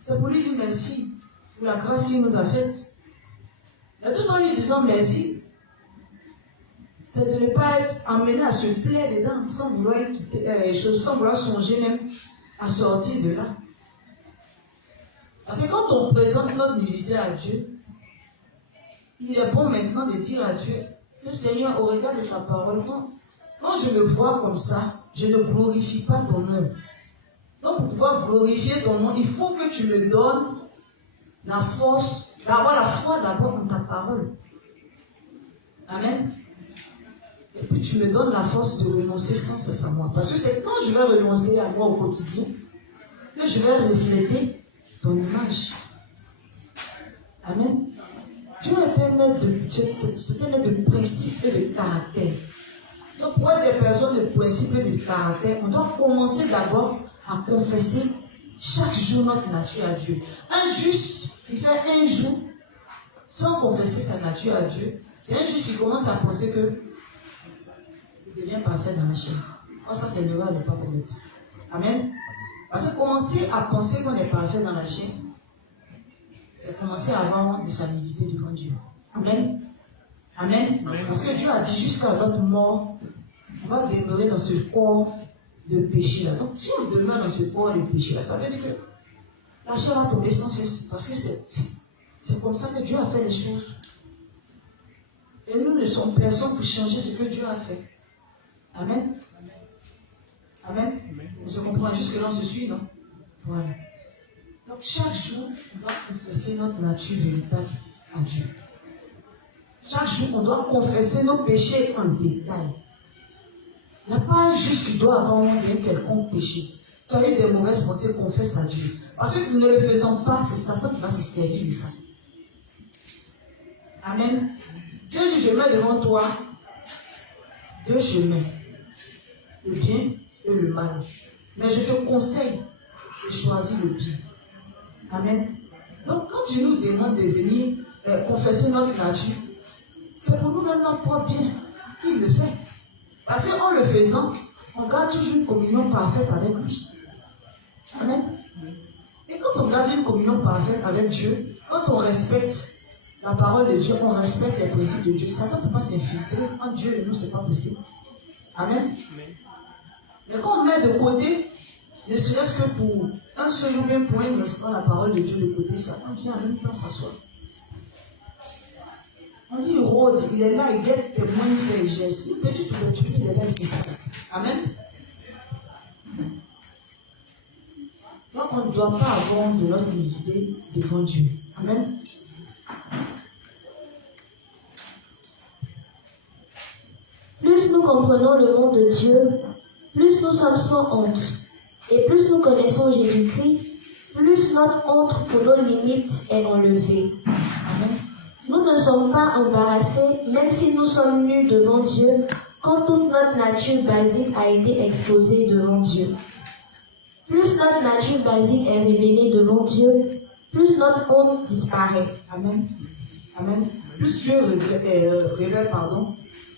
C'est pour lui dire merci pour la grâce qu'il nous a faite. Et tout en lui disant merci, c'est de ne pas être amené à se plaire dedans sans vouloir quitter les choses, sans vouloir songer même à sortir de là. Parce que quand on présente notre nudité à Dieu, il est bon maintenant de dire à Dieu que Seigneur, au regard de ta parole, quand je me vois comme ça, je ne glorifie pas ton nom. Donc pour pouvoir glorifier ton nom, il faut que tu me donnes la force, d'avoir la foi d'abord en ta parole. Amen. Et puis tu me donnes la force de renoncer sans cesse à moi. Parce que c'est quand je vais renoncer à moi au quotidien que je vais refléter ton image. Amen. Dieu est un maître de principes et de caractère. Donc pour être des personnes de principes et de caractère, on doit commencer d'abord à confesser chaque jour notre nature à Dieu. Un juste qui fait un jour sans confesser sa nature à Dieu, c'est un juste qui commence à penser que il devient parfait dans la chair. Oh, ça, c'est l'erreur de ne pas commettre. Amen. Parce que commencer à penser qu'on est parfait dans la chair, c'est commencer à avoir honte de sa nudité devant Dieu. Amen. Amen. Parce que Dieu a dit jusqu'à notre mort, on va demeurer dans ce corps de péché là. Donc si on demeure dans ce pouvoir de péché là, ça veut dire que la chair va tomber sans cesse. Parce que c'est comme ça que Dieu a fait les choses. Et nous ne sommes personne pour changer ce que Dieu a fait. Amen. Amen. On se comprend jusque-là, on se suit, non? Voilà. Donc chaque jour, on doit confesser notre nature véritable à Dieu. Chaque jour, on doit confesser nos péchés en détail. Il n'y a pas un juste qui doit avoir un quelconque péché. Tu as eu des mauvaises pensées, confesse à Dieu. Parce que nous ne le faisons pas, c'est Satan qui va se servir de ça. Amen. Dieu dit, je mets devant toi deux chemins, le bien et le mal. Mais je te conseille de choisir le bien. Amen. Donc, quand tu nous demandes de venir confesser notre nature, c'est pour nous-mêmes notre propre bien qu'il le fait. Parce qu'en le faisant, on garde toujours une communion parfaite avec lui. Amen. Et quand on garde une communion parfaite avec Dieu, quand on respecte la parole de Dieu, on respecte les principes de Dieu. Satan ne peut pas s'infiltrer entre Dieu et nous, ce n'est pas possible. Amen. Mais quand on met de côté, ne serait-ce que pour un seul ou même pour un instant la parole de Dieu de côté, Satan vient en même temps s'asseoir. On dit Rode, il est là, il guette tes moindres faits et gestes. Une petite ouverture, il est là, c'est ça. Amen. Donc on ne doit pas avoir de notre humilité devant Dieu. Amen. Plus nous comprenons le nom de Dieu, plus nous sommes sans honte. Et plus nous connaissons Jésus-Christ, plus notre honte pour nos limites est enlevée. Amen. Nous ne sommes pas embarrassés, même si nous sommes nus devant Dieu, quand toute notre nature basique a été exposée devant Dieu. Plus notre nature basique est révélée devant Dieu, plus notre honte disparaît. Amen. Amen. Plus Dieu révèle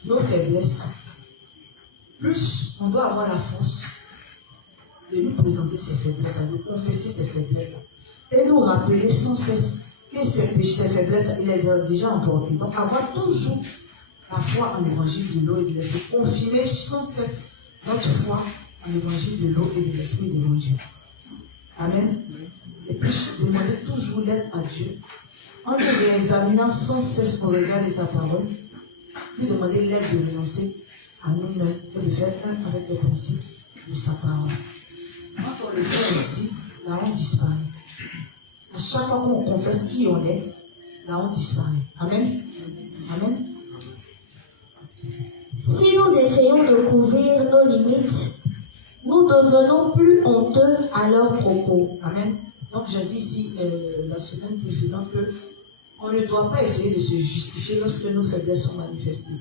nos faiblesses, plus on doit avoir la force de nous présenter ces faiblesses, de confesser ces faiblesses et nous rappeler sans cesse que ces faiblesses, il est déjà emporté. Donc avoir toujours la foi en l'évangile de l'eau et de l'esprit, confirmer sans cesse notre foi en l'évangile de l'eau et de l'esprit devant Dieu. Amen. Et puis demander toujours l'aide à Dieu en nous réexaminant sans cesse au regard de sa parole. Lui demander l'aide de renoncer à nous-mêmes et de faire un avec les principes de sa parole. Quand on le fait ainsi, la honte disparaît. À chaque fois qu'on confesse qui on est, la honte disparaît. Amen. Amen. Si nous essayons de couvrir nos limites, nous devenons plus honteux à leur propos. Amen. Donc j'ai dit ici la semaine précédente que on ne doit pas essayer de se justifier lorsque nos faiblesses sont manifestées.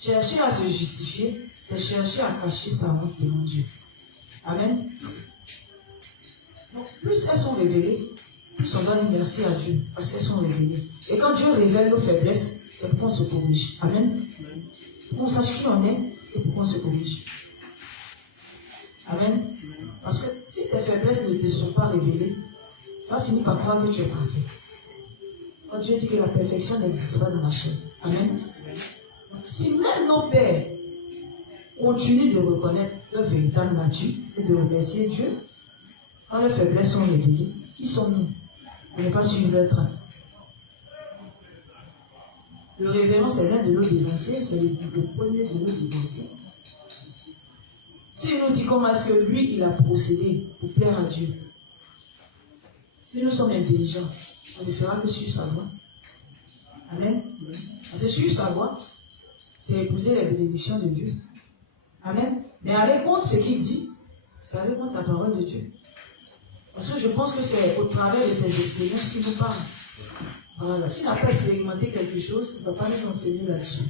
Chercher à se justifier, c'est chercher à cacher sa honte devant Dieu. Amen. Donc, plus elles sont révélées, plus on doit dire merci à Dieu, parce qu'elles sont révélées. Et quand Dieu révèle nos faiblesses, c'est pour qu'on se corrige. Amen. Pour qu'on sache qui on est et pour qu'on se corrige. Amen. Parce que si tes faiblesses ne te sont pas révélées, tu vas finir par croire que tu es parfait. Quand Dieu dit que la perfection n'existe pas dans la chair. Amen. Donc, si même nos pères continuent de reconnaître leur véritable nature et de remercier Dieu, quand leurs faiblesses sont révélées, qui sommes-nous? On n'est pas sur une belle trace. Le révérend, c'est l'un de nos dévanciers, c'est le premier de nos dévanciers. S'il nous dit comment est-ce que lui, il a procédé pour plaire à Dieu, si nous sommes intelligents, on ne fera que suivre sa voie. Amen. Parce que suivre sa voie, c'est épouser les bénédictions de Dieu. Amen. Mais aller contre ce qu'il dit, c'est aller contre la parole de Dieu. Parce que je pense que c'est au travers de ces expériences qu'il nous parle. Voilà. S'il n'a pas expérimenté quelque chose, il ne va pas nous enseigner là-dessus.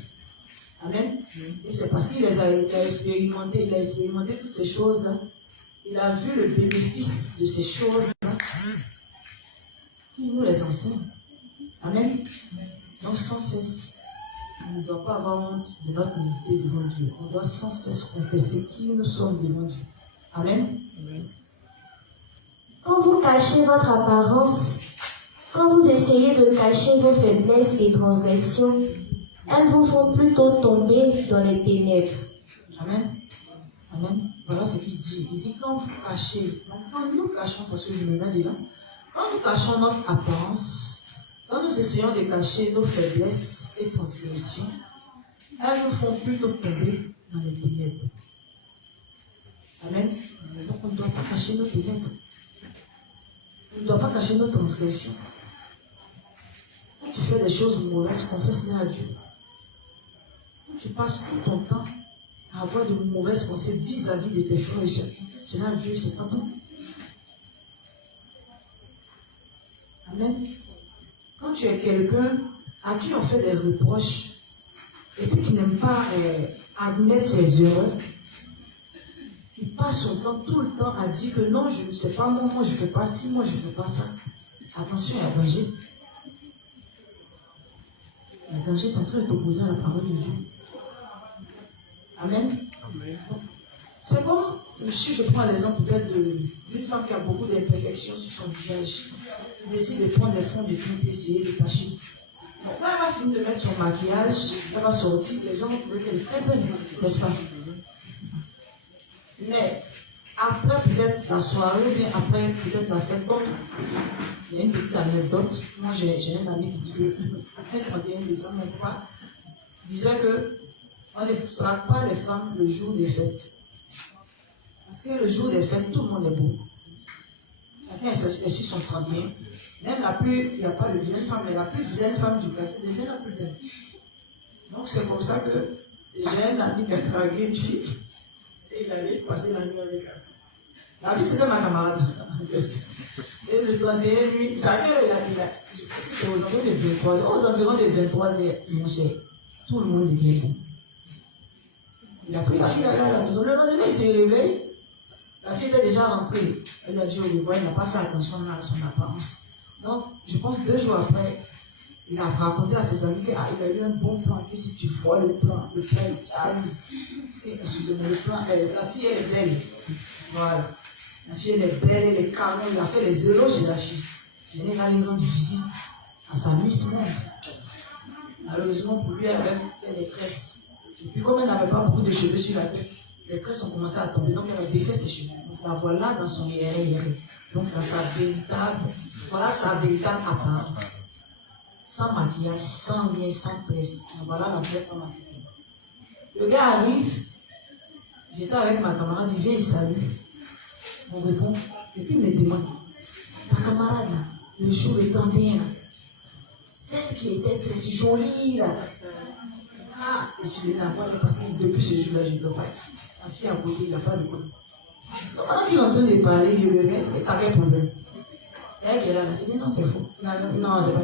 Amen. Et c'est parce qu'il a expérimenté toutes ces choses-là. Il a vu le bénéfice de ces choses-là qui nous les enseigne. Amen. Donc sans cesse, on ne doit pas avoir honte de notre unité devant Dieu. On doit sans cesse confesser qui nous sommes devant Dieu. Amen. Quand vous cachez votre apparence, quand vous essayez de cacher vos faiblesses et transgressions, elles vous font plutôt tomber dans les ténèbres. Amen. Amen. voilà ce qu'il dit. Il dit quand vous cachez, donc quand nous cachons, parce que je me mets dedans, quand nous cachons notre apparence, quand nous essayons de cacher nos faiblesses et transgressions, elles nous font plutôt tomber dans les ténèbres. Amen. Donc on ne doit pas cacher nos ténèbres. On ne doit pas cacher nos transgressions. Quand tu fais des choses mauvaises, confesse-les à Dieu. Quand tu passes tout ton temps à avoir de mauvaises pensées vis-à-vis de tes frères et sœurs, confesse-les à Dieu, c'est pas bon. Amen. Quand tu es quelqu'un à qui on fait des reproches et puis qui n'aime pas admettre ses erreurs, qui passe son temps tout le temps à dire que non, je ne sais pas, moi je ne fais pas ci, moi je ne fais pas ça. Attention, il y a danger. Il y a danger, tu es en train de t'opposer à la parole de Dieu. Amen. Amen. C'est comme si je prends l'exemple peut-être d'une femme qui a beaucoup d'imperfections sur son visage, qui décide de prendre des fonds de teint et essayer de cacher. Donc quand elle va finir de mettre son maquillage, elle va sortir, les gens vont trouver qu'elle est très belle, n'est-ce pas? Mais après peut-être la soirée, ou bien après peut-être la fête, comme il y a une petite anecdote. Moi j'ai un ami qui dit que après le 31 décembre, mon papa disait que on ne traque pas les femmes le jour des fêtes. Parce que le jour des fêtes, tout le monde est beau. Chacun est sur son 31. Même la plus, il n'y a pas de vilaine femme, mais la plus vilaine femme du quartier devient la plus belle. Donc c'est comme ça que j'ai un ami qui a dragué une fille et il allait passer la nuit avec elle. La fille c'était ma camarade. Et le 31, lui, ça a je pense que c'est aux environs des 23 heures. Aux environs des 23 heures, mon cher, tout le monde devient beau. Il a pris la fille à la maison. Le lendemain, il s'est réveillé. La fille était déjà rentrée. Elle a dit au revoir, il n'a pas fait attention à son apparence. Donc, je pense 2 jours après, il a raconté à ses amis qu'il a eu un bon plan. Que si tu vois le plan jazz, excusez-moi, le plan, la fille elle est belle. Voilà. La fille elle est belle, elle est calme. Il a fait les éloges de la fille. Elle est allée rendre visite à sa Miss Monde. Malheureusement pour lui, elle avait fait des tresses. Et puis comme elle n'avait pas beaucoup de cheveux sur la tête, les tresses ont commencé à tomber, donc elle a défait ses cheveux. Donc la voilà dans son IRI. Donc dans sa véritable, voilà sa véritable apparence. Sans maquillage, sans rien, sans tresse. Voilà la vraie femme africaine. Le gars arrive, j'étais avec ma camarade, il vient, il salue. On répond, et puis il me demande, ta camarade, le jour est 31, celle qui était très si jolie là. Ah, et si je l'ai envoyé parce que depuis ce jour-là, je ne peux pas. La fille à côté, il n'y a pas de quoi. Donc, pendant qu'il est en train de parler, je le regarde, mais t'as quel problème? C'est elle qui est là. Il dit non, c'est faux. Non, c'est pas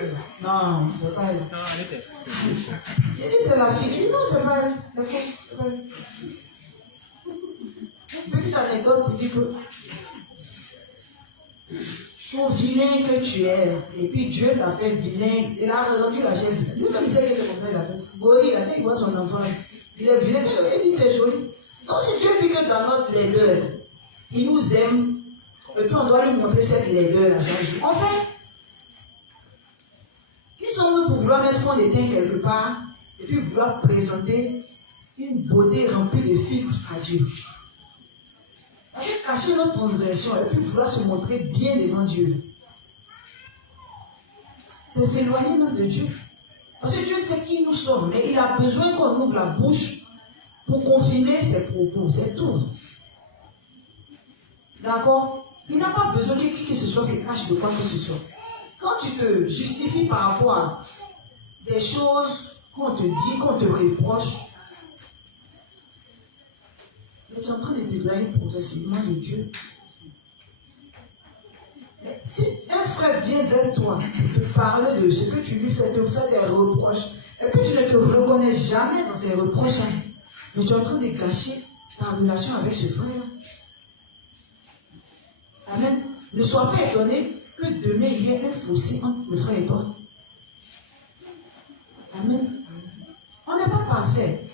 elle. Non, c'est pas elle. Il dit c'est la fille. Il dit non, c'est pas elle. C'est faux. C'est pas elle. Une petite anecdote pour dire que son vilain que tu es, et puis Dieu l'a fait vilain, il a rendu la chair vilaine. Dieu même sait que c'est comme ça il a fait. Bon, il a fait, il voit son enfant, il est vilain, il dit c'est joli. Donc si Dieu dit que dans notre laideur, il nous aime, et puis on doit lui montrer cette laideur à chaque jour. En fait, qui sommes-nous pour vouloir mettre fond d'éteint quelque part, et puis vouloir présenter une beauté remplie de filtres à Dieu? Cacher notre transgression et puis vouloir se montrer bien devant Dieu. C'est s'éloigner même de Dieu. Parce que Dieu sait qui nous sommes, mais il a besoin qu'on ouvre la bouche pour confirmer ses propos, c'est tout. D'accord? Il n'a pas besoin que qui que ce soit se cache de quoi que ce soit. Quand tu te justifies par rapport à des choses qu'on te dit, qu'on te reproche, tu es en train de t'éloigner progressivement de Dieu. Si un frère vient vers toi pour te parler de ce que tu lui fais, te faire des reproches, et puis tu ne te reconnais jamais dans ces reproches, mais tu es en train de gâcher ta relation avec ce frère-là. Amen. Ne sois pas étonné que demain il y ait un fossé entre le frère et toi. Amen. On n'est pas parfait.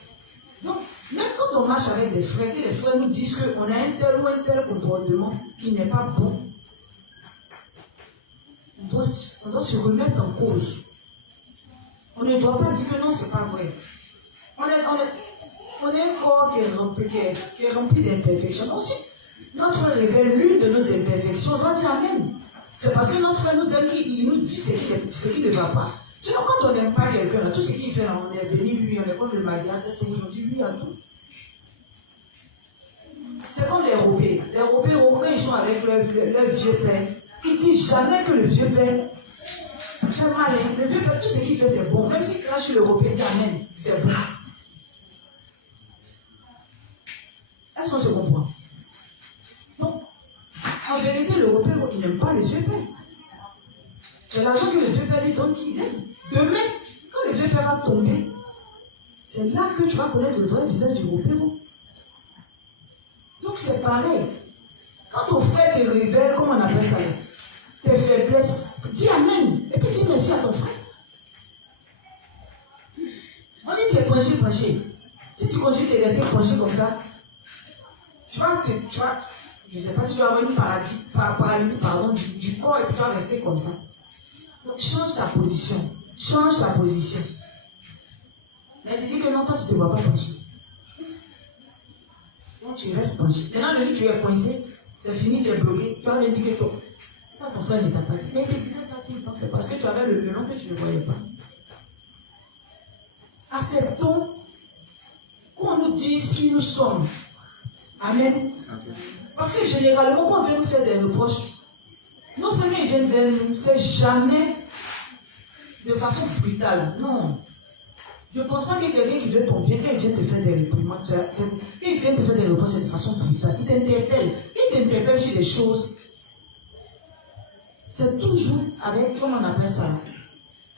Donc, même quand on marche avec des frères, que les frères nous disent qu'on a un tel ou un tel comportement qui n'est pas bon, on doit se remettre en cause. On ne doit pas dire que non, c'est pas vrai. On est un corps qui est rempli d'imperfections. Ensuite, notre frère révèle l'une de nos imperfections. On doit dire Amen. C'est parce que notre frère nous aime qu'il nous dit ce qui ne va pas. Sinon, quand on n'aime pas quelqu'un, tout ce qu'il fait, on est béni lui, on est comme le mariage, aujourd'hui, lui a tout. C'est comme les Européens. Les Européens, quand ils sont avec leur vieux père, ils ne disent jamais que le vieux père fait mal. Le vieux père, tout ce qu'il fait, c'est bon. Même s'il crache sur l'Européen, Amen, c'est bon. Est-ce qu'on se comprend? Donc, en vérité, l'Européen n'aime pas le vieux père. C'est l'argent que le vieux père lui donne qu'il aime. Demain, quand le vieux père va tomber, c'est là que tu vas connaître le vrai visage du Européen. Donc c'est pareil. Quand ton frère te révèle, comment on appelle ça, tes faiblesses, dis Amen. Et puis dis merci à ton frère. On dit tu es penché. Si tu continues de rester penché comme ça, tu vas, je ne sais pas si tu vas avoir une paralysie du corps et puis tu vas rester comme ça. Donc change ta position. Mais tu dis que non, toi tu ne te vois pas penché. Donc tu restes penché. Maintenant, le jour où tu es coincé, c'est fini, tu es bloqué. Tu vas me dire que toi, ton frère ne t'a pas dit. Mais il te disait ça tout le temps. C'est parce que tu avais le melon que tu ne voyais pas. Acceptons qu'on nous dise qui nous sommes. Amen. Parce que généralement, quand on vient nous faire des reproches, nos familles viennent vers nous. C'est jamais de façon brutale. Non. Je ne pense pas qu'il y ait quelqu'un qui veut ton bien, quand il vient te faire des réprimandes. Il vient te faire des reproches, c'est de façon brutale. Il t'interpelle sur des choses. C'est toujours avec, comment on appelle ça,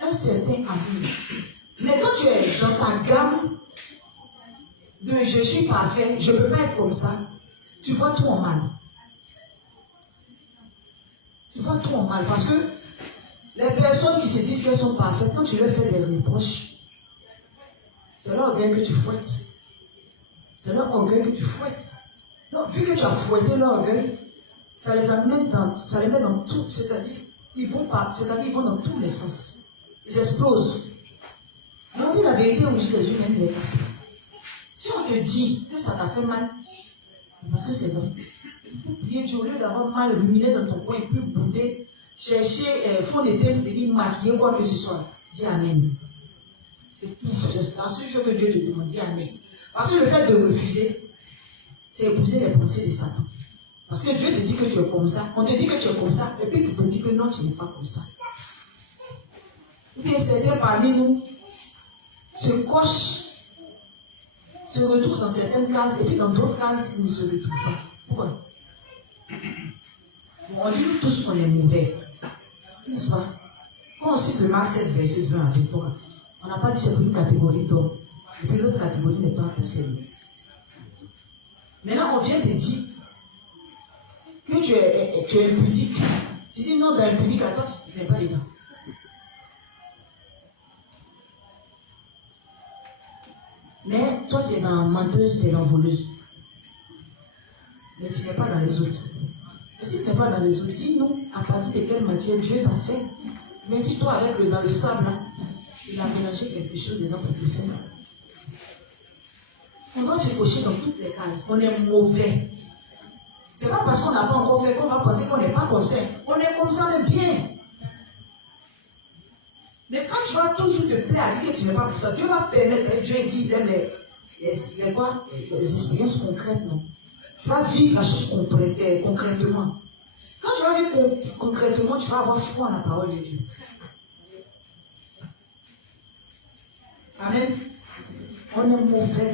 un certain amour. Mais quand tu es dans ta gamme de je suis parfait, je ne peux pas être comme ça, tu vois tout en mal. Parce que les personnes qui se disent qu'elles sont parfaites, quand tu leur fais des reproches, c'est leur orgueil que tu fouettes. Donc, vu que tu as fouetté leur orgueil, ça les met dans tout, c'est-à-dire, ils vont dans tous les sens. Ils explosent. Mais on dit la vérité, on dit les yeux viennent les casser. Si on te dit que ça t'a fait mal, c'est parce que c'est vrai. Il faut prier Dieu au lieu d'avoir mal ruminé dans ton coin et puis bouder, chercher fond de teint, venir maquiller quoi que ce soit. Dis Amen. C'est tout. C'est la seule chose que Dieu te demande. Dis Amen. Parce que le fait de refuser, c'est épouser les pensées de Satan. Parce que Dieu te dit que tu es comme ça. On te dit que tu es comme ça. Et puis tu te dis que non, tu n'es pas comme ça. Et puis certains parmi nous se cochent, se retrouvent dans certaines cases. Et puis dans d'autres cases, ils ne se retrouvent pas. Pourquoi? On dit nous tous qu'on est mauvais. N'est-ce pas? Quand on cite le Marc 7, verset 20 à 23, on n'a pas dit c'est pour une catégorie d'hommes. Et puis l'autre catégorie n'est pas concernée. Maintenant, on vient te dire que tu es impudique. Tu dis non, dans l'impudique, à toi, tu n'es pas dedans. Mais toi, tu es dans menteuse, tu es dans voleuse. Mais tu n'es pas dans les autres. Et si tu n'es pas dans les autres, dis-nous à partir de quelle matière Dieu t'a fait. Mais si toi, avec dans le sable, là, il a mélangé quelque chose dedans pour te faire. On doit se cocher dans toutes les cases. On est mauvais. C'est pas parce qu'on n'a pas encore fait qu'on va penser qu'on n'est pas comme ça. On est comme ça, mais bien. Mais quand tu vas toujours te plaire à dire que tu n'es pas pour ça, Dieu va permettre, Dieu dit, il aime les expériences concrètes, non? Tu vas vivre la chose concrètement. Quand tu vas vivre concrètement, tu vas avoir foi en la parole de Dieu. Amen. On est mauvais.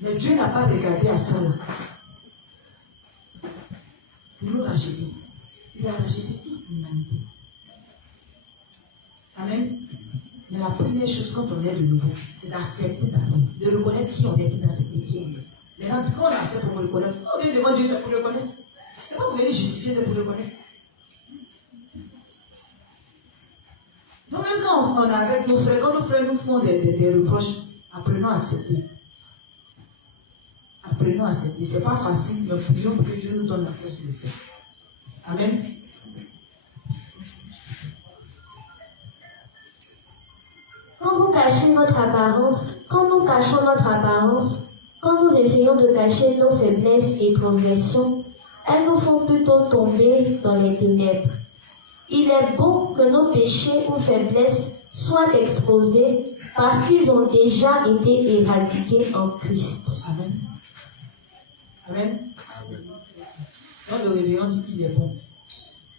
Mais Dieu n'a pas regardé à ça là. Pour nous racheter. Il a racheté toute l'humanité. Amen. Mais la première chose quand on est de nouveau, c'est d'accepter d'abord, de reconnaître qui on est et d'accepter qui on est. Maintenant, quand on accepte pour reconnaître, on vient devant Dieu, c'est pour reconnaître. C'est pas pour venir justifier, c'est pour reconnaître. Donc même quand on est avec nos frères, quand nos frères nous font des reproches, apprenons à accepter. Apprenons à accepter. C'est pas facile, mais prions pour que Dieu nous donne la force de le faire. Amen. Quand vous cachez votre apparence, quand nous cachons notre apparence, quand nous essayons de cacher nos faiblesses et transgressions, elles nous font plutôt tomber dans les ténèbres. Il est bon que nos péchés ou faiblesses soient exposés parce qu'ils ont déjà été éradiqués en Christ. Amen. Amen. Dans le réveillon, dit qu'il est bon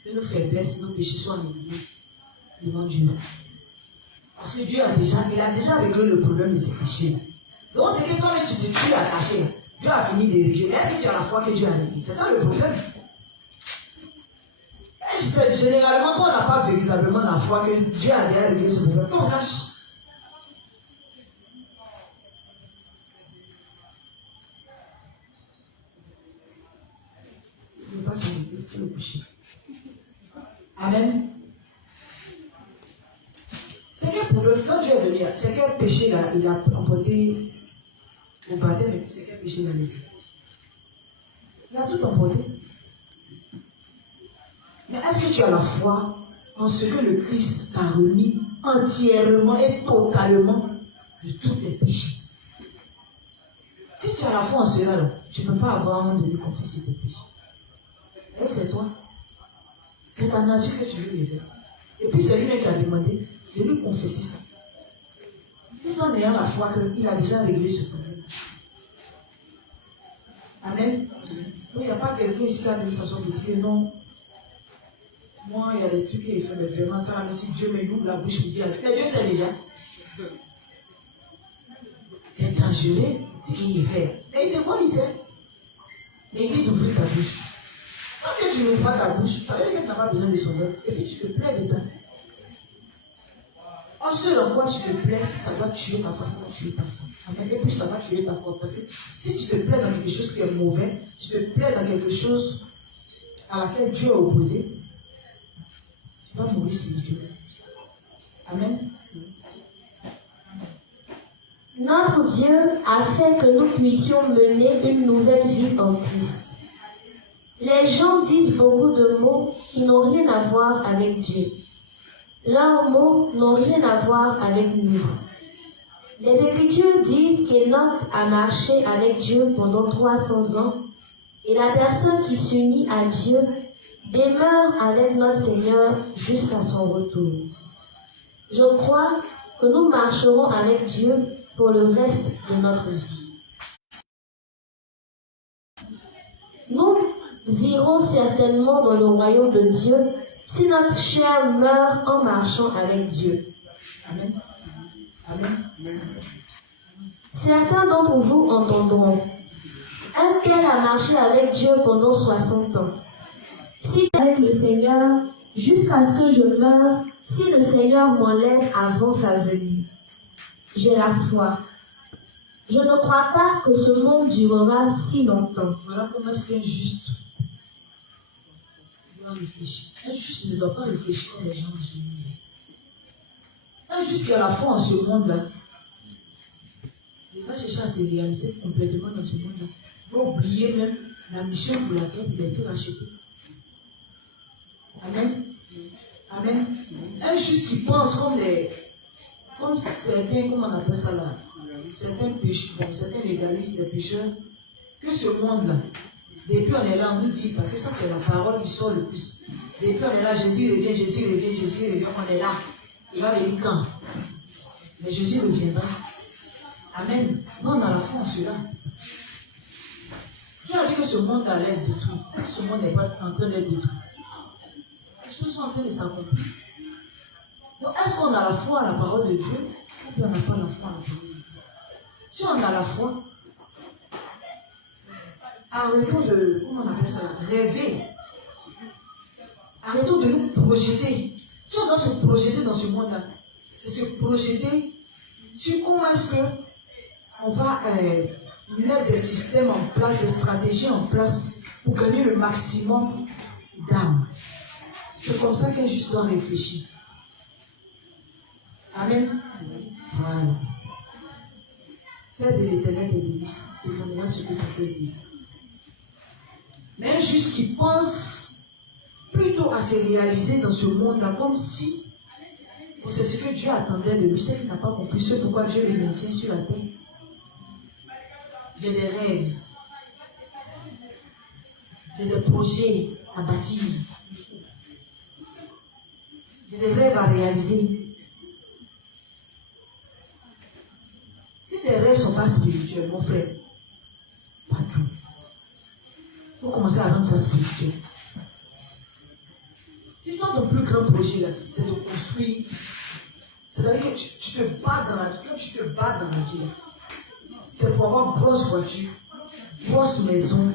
que nos faiblesses, nos péchés soient réglés devant Dieu. Parce que Dieu a déjà réglé le problème de ses péchés. Donc c'est que quand tu l'as caché, Dieu a fini de régler. Est-ce que tu as la foi que Dieu a réglé? C'est ça le problème. Généralement, quand on n'a pas véritablement la foi que Dieu a déjà réglé ce problème, qu'on cache. Il ne pas se régler, il faut le coucher. Amen. C'est quel problème? Quand Dieu est venu, c'est quel péché là, il a emporté au baptême, et puis c'est quel péché il a laissé? Il a tout emporté. Mais est-ce que tu as la foi en ce que le Christ t'a remis entièrement et totalement de tous tes péchés? Si tu as la foi en cela, tu ne peux pas avoir honte de lui confesser tes péchés. Et c'est toi. C'est ta nature que tu veux lever. Et puis c'est lui qui a demandé de lui confesser ça. Tout en ayant la foi qu'il a déjà réglé ce problème. Amen. Donc il n'y a pas quelqu'un ici qui a une sensation de dire non. Moi, il y a des trucs qu'il fait, mais vraiment ça, mais si Dieu me ouvre la bouche, il dit, mais Dieu sait déjà. C'est dangereux, ce qu'il fait. Et il te voit, il sait. Mais il dit d'ouvrir ta bouche. Quand tu n'ouvres pas ta bouche, ça veut dire que tu n'as pas besoin de son aide. Et puis tu te plais dedans. En ce dans quoi tu te plais, si ça doit tuer ta foi, ça doit tuer ta foi. Et puis ça va tuer ta foi. Parce que si tu te plais dans quelque chose qui est mauvais, tu te plais dans quelque chose à laquelle Dieu est opposé, tu vas mourir spirituellement. Amen. Notre Dieu a fait que nous puissions mener une nouvelle vie en Christ. Les gens disent beaucoup de mots qui n'ont rien à voir avec Dieu. Leurs mots n'ont rien à voir avec nous. Les Écritures disent qu'Enoch a marché avec Dieu pendant 300 ans et la personne qui s'unit à Dieu demeure avec notre Seigneur jusqu'à son retour. Je crois que nous marcherons avec Dieu pour le reste de notre vie. Nous irons certainement dans le royaume de Dieu si notre chair meurt en marchant avec Dieu. Amen. Amen. Certains d'entre vous entendront. Un tel a marché avec Dieu pendant 60 ans. Si avec le Seigneur, jusqu'à ce que je meure, si le Seigneur m'enlève avant sa venue. J'ai la foi. Je ne crois pas que ce monde durera si longtemps. Voilà comment est-ce qu'un juste doit réfléchir. Un juste ne doit pas réfléchir comme les gens de ce monde. Un juste qui a la foi en ce monde-là, il va chercher à se réaliser complètement dans ce monde-là. Il va oublier même la mission pour laquelle il a été racheté. Amen. Amen. Un juste qui pense comme certains, comment on appelle ça là, certains pécheurs, certains légalistes, les pécheurs, que ce monde-là, depuis on est là, on nous dit, parce que ça c'est la parole qui sort le plus. Depuis on est là, Jésus revient, Jésus revient, Jésus revient, on est là. Il va venir quand? Mais Jésus reviendra. Amen. Nous on a la foi en cela. Dieu a dit que ce monde a l'aide de tout. Est-ce que ce monde n'est pas en train d'être détruit? Les choses sont en train de s'accomplir. Donc, est-ce qu'on a la foi à la parole de Dieu ou bien on n'a pas la foi à la parole de Dieu? Si on a la foi, arrêtons de, comment on appelle ça, rêver. Arrêtons de nous projeter. Si on doit se projeter dans ce monde-là, c'est se projeter sur comment est-ce qu'on va mettre des systèmes en place, des stratégies en place pour gagner le maximum d'âmes. C'est comme ça qu'un juste doit réfléchir. Amen. Voilà. Faire de l'éternel des délices, te donnera ce que tu fais dire. Mais un juste qui pense plutôt à se réaliser dans ce monde-là, comme si C'est ce que Dieu attendait de lui. C'est qu'il n'a pas compris ce pourquoi Dieu le maintient sur la terre. J'ai des rêves. J'ai des projets à bâtir. J'ai des rêves à réaliser. Si tes rêves ne sont pas spirituels, mon frère, pas tout. Il faut commencer à rendre ça spirituel. Si toi, ton plus grand projet, là, c'est de construire, c'est-à-dire que tu te bats dans la vie, quand tu te bats dans la vie, c'est pour avoir une grosse voiture, grosse maison,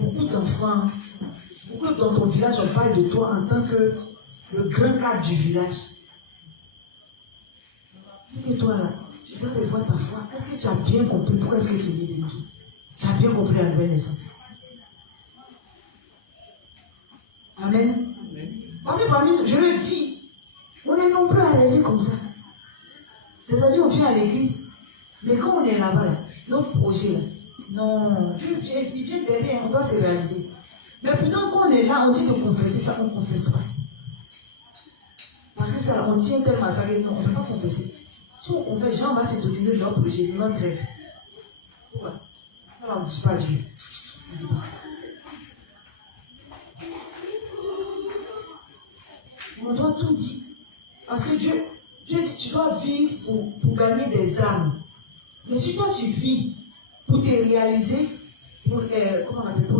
beaucoup d'enfants, beaucoup dans ton village, on parle de toi en tant que le grand cadre du village. Et toi là, tu dois revoir ta foi. Est-ce que tu as bien compris pourquoi est-ce que tu es né de nous? Tu as bien compris la nouvelle naissance. Amen. Parce que parmi nous, je le dis, on est nombreux à rêver comme ça. C'est-à-dire, on vient à l'église, mais quand on est là-bas, là, nos projets là, non, il vient derrière, on doit se réaliser. Mais pourtant, quand on est là, on dit de confesser ça, on ne confesse pas. Parce que ça, on tient tellement à ça que non, on ne peut pas confesser. Si on confesse, Jean va se donner de leur projet, de notre rêve. Pourquoi? Ça, on ne dit pas Dieu. On ne dit pas. On doit tout dire. Parce que Dieu dit, tu dois vivre pour gagner des âmes. Mais si toi tu vis pour te réaliser, pour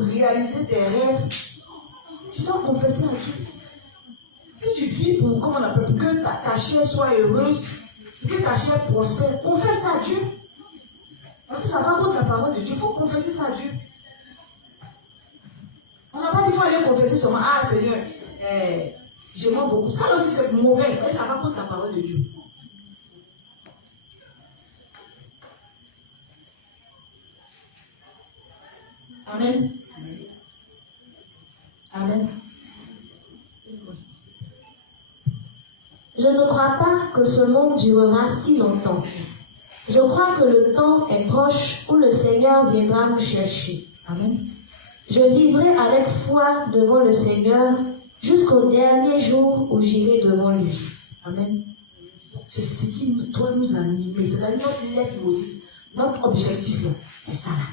réaliser tes rêves, tu dois confesser à Dieu. Si tu vis pour que ta chair soit heureuse, pour que ta chair prospère, confesse à Dieu. Parce que ça va contre la parole de Dieu. Il faut confesser ça à Dieu. On n'a pas dit qu'il faut aller confesser seulement, ah Seigneur, je mens beaucoup. Ça aussi c'est mauvais, mais ça va contre la parole de Dieu. Amen. Amen. Je ne crois pas que ce monde durera si longtemps. Je crois que le temps est proche où le Seigneur viendra nous chercher. Amen. Je vivrai avec foi devant le Seigneur jusqu'au dernier jour où j'irai devant lui. Amen. C'est ce qui doit nous animer. C'est notre lettre motive. Notre objectif, là, c'est ça là.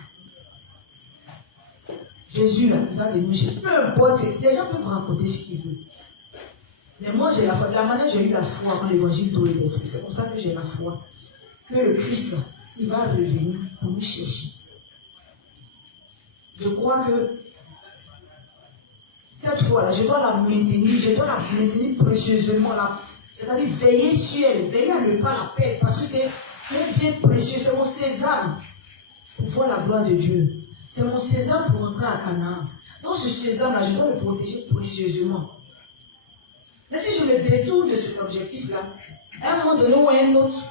Jésus, là, il va venir chercher. Peu importe, les gens peuvent raconter ce qu'ils veulent. Mais moi, j'ai la foi. De la manière j'ai eu la foi quand l'évangile d'eau et d'esprit. C'est pour ça que j'ai la foi. Que le Christ, là, il va revenir pour nous chercher. Je crois que cette foi-là, je dois la maintenir précieusement là. C'est-à-dire veiller sur elle, veiller à ne pas la perdre. Parce que c'est bien précieux, c'est mon sésame pour voir la gloire de Dieu. C'est mon sésame pour entrer à Canaan. Donc ce sésame-là, je dois le protéger précieusement. Mais si je me détourne de cet objectif-là, à un moment donné ou à un autre,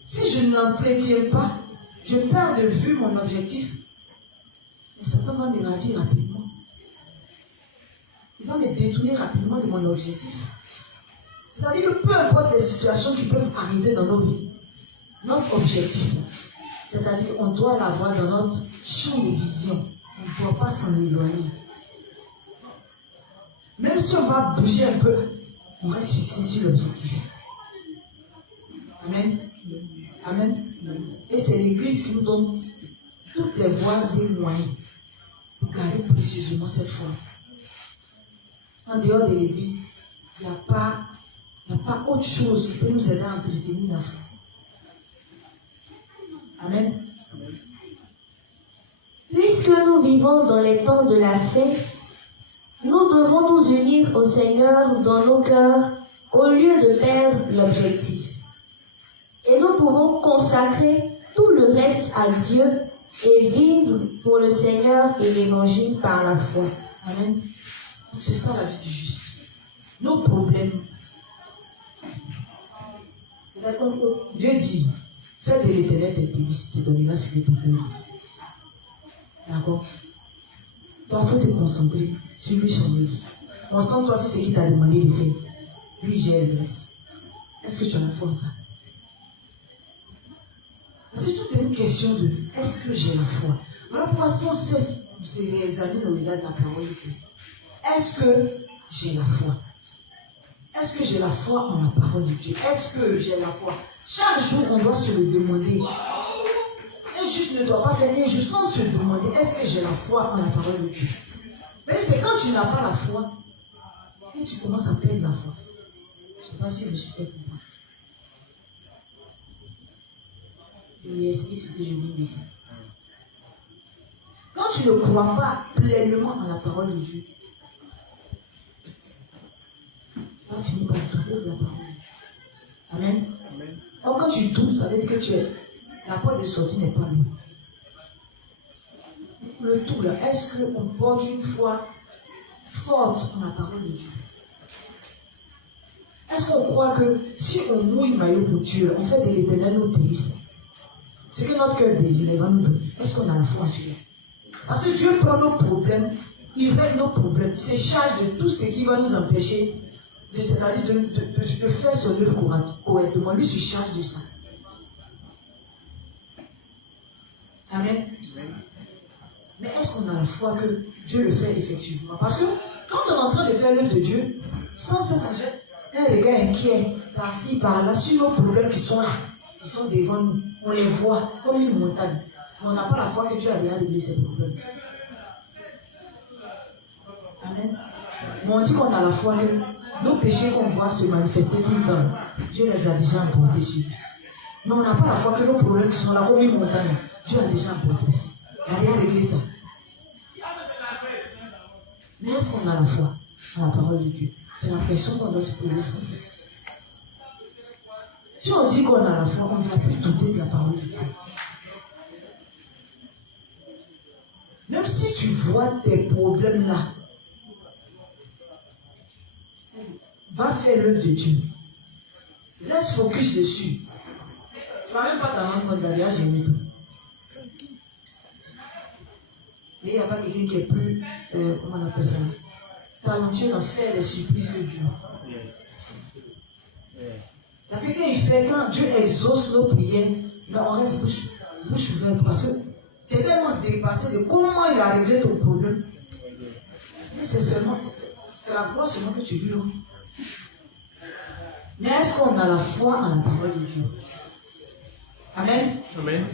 si je n'entretiens pas, je perds de vue mon objectif. Et Satan va me ravir rapidement. Il va me détourner rapidement de mon objectif. C'est-à-dire que peu importe les situations qui peuvent arriver dans nos vies, notre objectif, c'est-à-dire on doit l'avoir dans notre champ de vision. On ne doit pas s'en éloigner. Même si on va bouger un peu, on reste fixé sur l'objectif. Amen. Amen. Et c'est l'Église qui nous donne toutes les voies et moyens pour garder précieusement cette foi. En dehors de l'Église, il n'y a pas autre chose qui peut nous aider à entretenir la foi. Amen. Puisque nous vivons dans les temps de la fête, nous devons nous unir au Seigneur dans nos cœurs au lieu de perdre l'objectif. Et nous pouvons consacrer tout le reste à Dieu et vivre pour le Seigneur et l'Évangile par la foi. Amen. C'est ça la vie du juste. Nos problèmes. C'est-à-dire que Dieu dit, fais de l'Éternel tes délices, tu donneras ce que tu veux. D'accord? Toi, il faut te concentrer sur lui, son œuvre. Concentre-toi sur ce qu'il t'a demandé de faire. Lui, j'ai le reste. Est-ce que tu as la foi en ça? C'est toute une question de est-ce que j'ai la foi? Voilà pourquoi sans cesse nous se réexaminer au regard de la parole de Dieu. Est-ce que j'ai la foi? est-ce que j'ai la foi en la parole de Dieu? Est-ce que j'ai la foi? Chaque jour, on doit se le demander. Un juste ne doit pas faire un jour sans se demander, est-ce que j'ai la foi en la parole de Dieu? Mais c'est quand tu n'as pas la foi que tu commences à perdre la foi. Je ne sais pas si je me suis fait comprendre. Je lui explique ce que je viens de dire. Quand tu ne crois pas pleinement en la parole de Dieu, tu vas finir par douter de la parole de Dieu. Amen. Donc quand tu doutes, ça veut dire que la porte de sortie n'est pas loin. Le tout là, est-ce qu'on porte une foi forte en la parole de Dieu? Est-ce qu'on croit que si on mouille maillot pour Dieu, on fait de l'Éternel nos délices? Ce que notre cœur désire, il va nous donner. Est-ce qu'on a la foi sur lui? Parce que Dieu prend nos problèmes, il règle nos problèmes, il se charge de tout ce qui va nous empêcher de faire son œuvre correctement. Lui se charge de ça. Amen. Mais est-ce qu'on a la foi que Dieu le fait effectivement? Parce que quand on est en train de faire l'œuvre de Dieu, sans cesse on jette un regard inquiet par-ci, par-là, sur nos problèmes qui sont là, qui sont devant nous. On les voit comme une montagne. Mais on n'a pas la foi que Dieu a déjà réglé ces problèmes. Amen. Mais on dit qu'on a la foi que nos péchés qu'on voit se manifester tout le temps, Dieu les a déjà emportés sur lui. Mais on n'a pas la foi que nos problèmes qui sont là comme une montagne, Dieu a déjà emporté ça. Il a déjà réglé ça. Mais est-ce qu'on a la foi à la parole de Dieu? C'est la question qu'on doit se poser sans cesse. Si on dit qu'on a la foi, on ne doit plus douter de la parole de Dieu. Même si tu vois tes problèmes là, va faire l'œuvre de Dieu. Laisse focus dessus. Tu ne vas même pas t'en rendre compte d'aller à génie. Et il n'y a pas quelqu'un qui est plus, comment on appelle ça, talentueux d'en faire des surprises que Dieu. Parce que quand Dieu exauce nos prières, on reste bouche ouverte. Parce que tu es tellement dépassé de comment il a réglé ton problème. Mais c'est la gloire seulement que tu lui donnes. Mais est-ce qu'on a la foi en la parole de Dieu? Amen. Amen.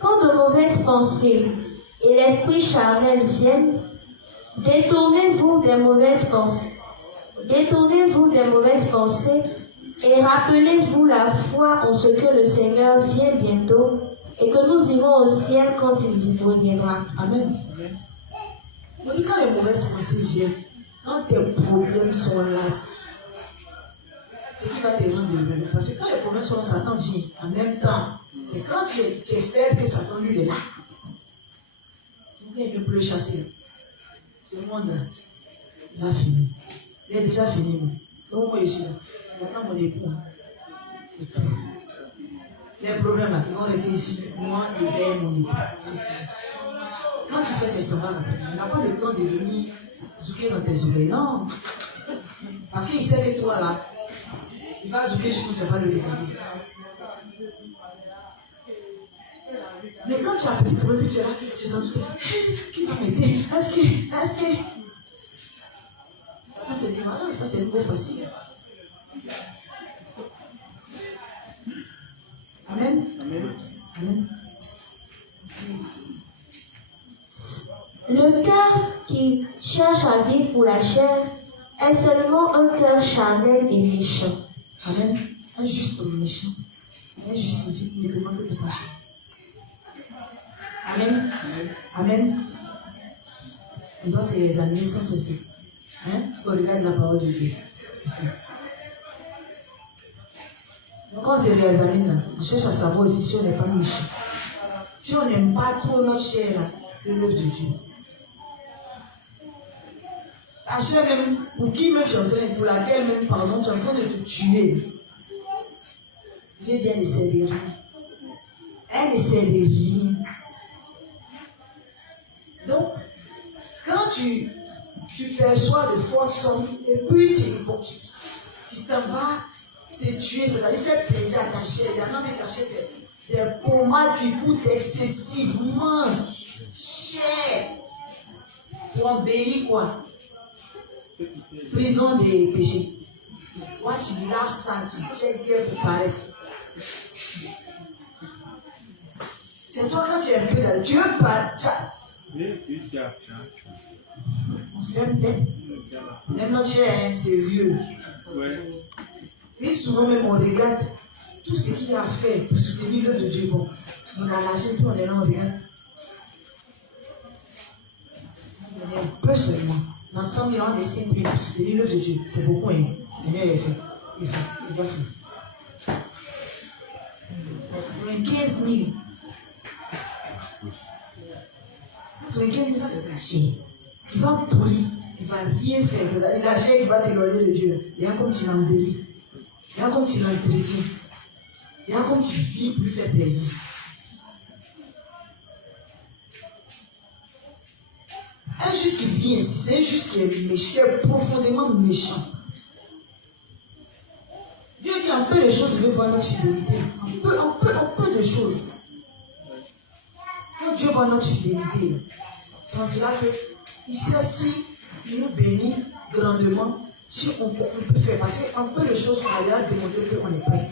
Quand de mauvaises pensées et l'esprit charnel viennent, détournez-vous des mauvaises pensées. Détournez-vous des mauvaises pensées et rappelez-vous la foi en ce que le Seigneur vient bientôt et que nous irons au ciel quand il reviendra. Amen. Donc quand les mauvaises pensées viennent, quand tes problèmes sont là, c'est qui va te rendre heureux. Parce que quand les problèmes sont là, Satan vient en même temps. C'est quand tu es faible que Satan lui est là. Il ne peut plus le chasser. Ce monde-là, il va finir. Il est déjà fini. Donc moi je suis là. Maintenant mon époux. C'est tout. Les problèmes là, ils vont rester ici. Moi, je vais mon époux. Quand tu fais ces semblables, il n'a pas le temps de venir zouker dans tes oreilles. Non. Parce qu'il sait que toi là, il va zouker jusqu'à ce que tu vas le regarder. Mais quand tu as petit problème, tu es là, tu es dans le qui va m'aider? Est-ce que. On se dit, madame, ça c'est le mot facile. Amen. Amen. Amen. Le cœur qui cherche à vivre pour la chair est seulement un cœur charnel et méchant. Amen. Un juste méchant. Un juste ne demande que de sa chair. Amen. Amen. On doit se réexaminer sans cesser. Hein? Au regard de la parole de Dieu. Donc on se réexamine, on cherche à savoir aussi si on n'est pas méchant. Si on n'aime pas trop notre chair, l'œuvre de Dieu. La chair même, pour qui même tu es en train, pour laquelle même, pardon, tu es en train de te tuer. Dieu dit, elle ne sert de rien. Elle ne sert de rien. Donc, quand tu perçois de fortes sommes, et puis tu t'en vas te tuer, c'est-à-dire faire plaisir à ta chair. Il y en a même qui achètent des pommades qui coûtent excessivement cher pour embellir quoi. Prison des péchés. Moi, tu l'as senti. J'ai guère pour paraître. C'est toi quand tu es un peu là. Dieu parle. On s'aime bien. Maintenant, tu es sérieux. Et souvent même, on regarde tout ce qu'il a fait pour soutenir l'œuvre de Dieu. Bon, on a lâché tout, on est là, on regarde. On est un peu seulement. L'ensemble, on est 5 000 pour soutenir l'œuvre de Dieu. C'est beaucoup, hein. Seigneur, il a fait. Il a fait. 15 000. 95 000, ça c'est lâché. Il va pourrir. Il va rien faire. C'est lâché qui va t'éloigner de Dieu. Il y a comme tu l'embellis. Il y a comme tu l'entretiens. Il y a comme tu vis pour lui faire plaisir. Un juste qui vit ainsi, c'est un juste qui est méchant, qui est profondément méchant. Dieu dit un peu de choses, je veux voir notre fidélité. Un peu de choses. Quand Dieu voit notre fidélité, c'est en cela qu'il sait si il nous bénit grandement, si on peut faire. Parce qu'un peu de choses, on a déjà démontré qu'on est prêt.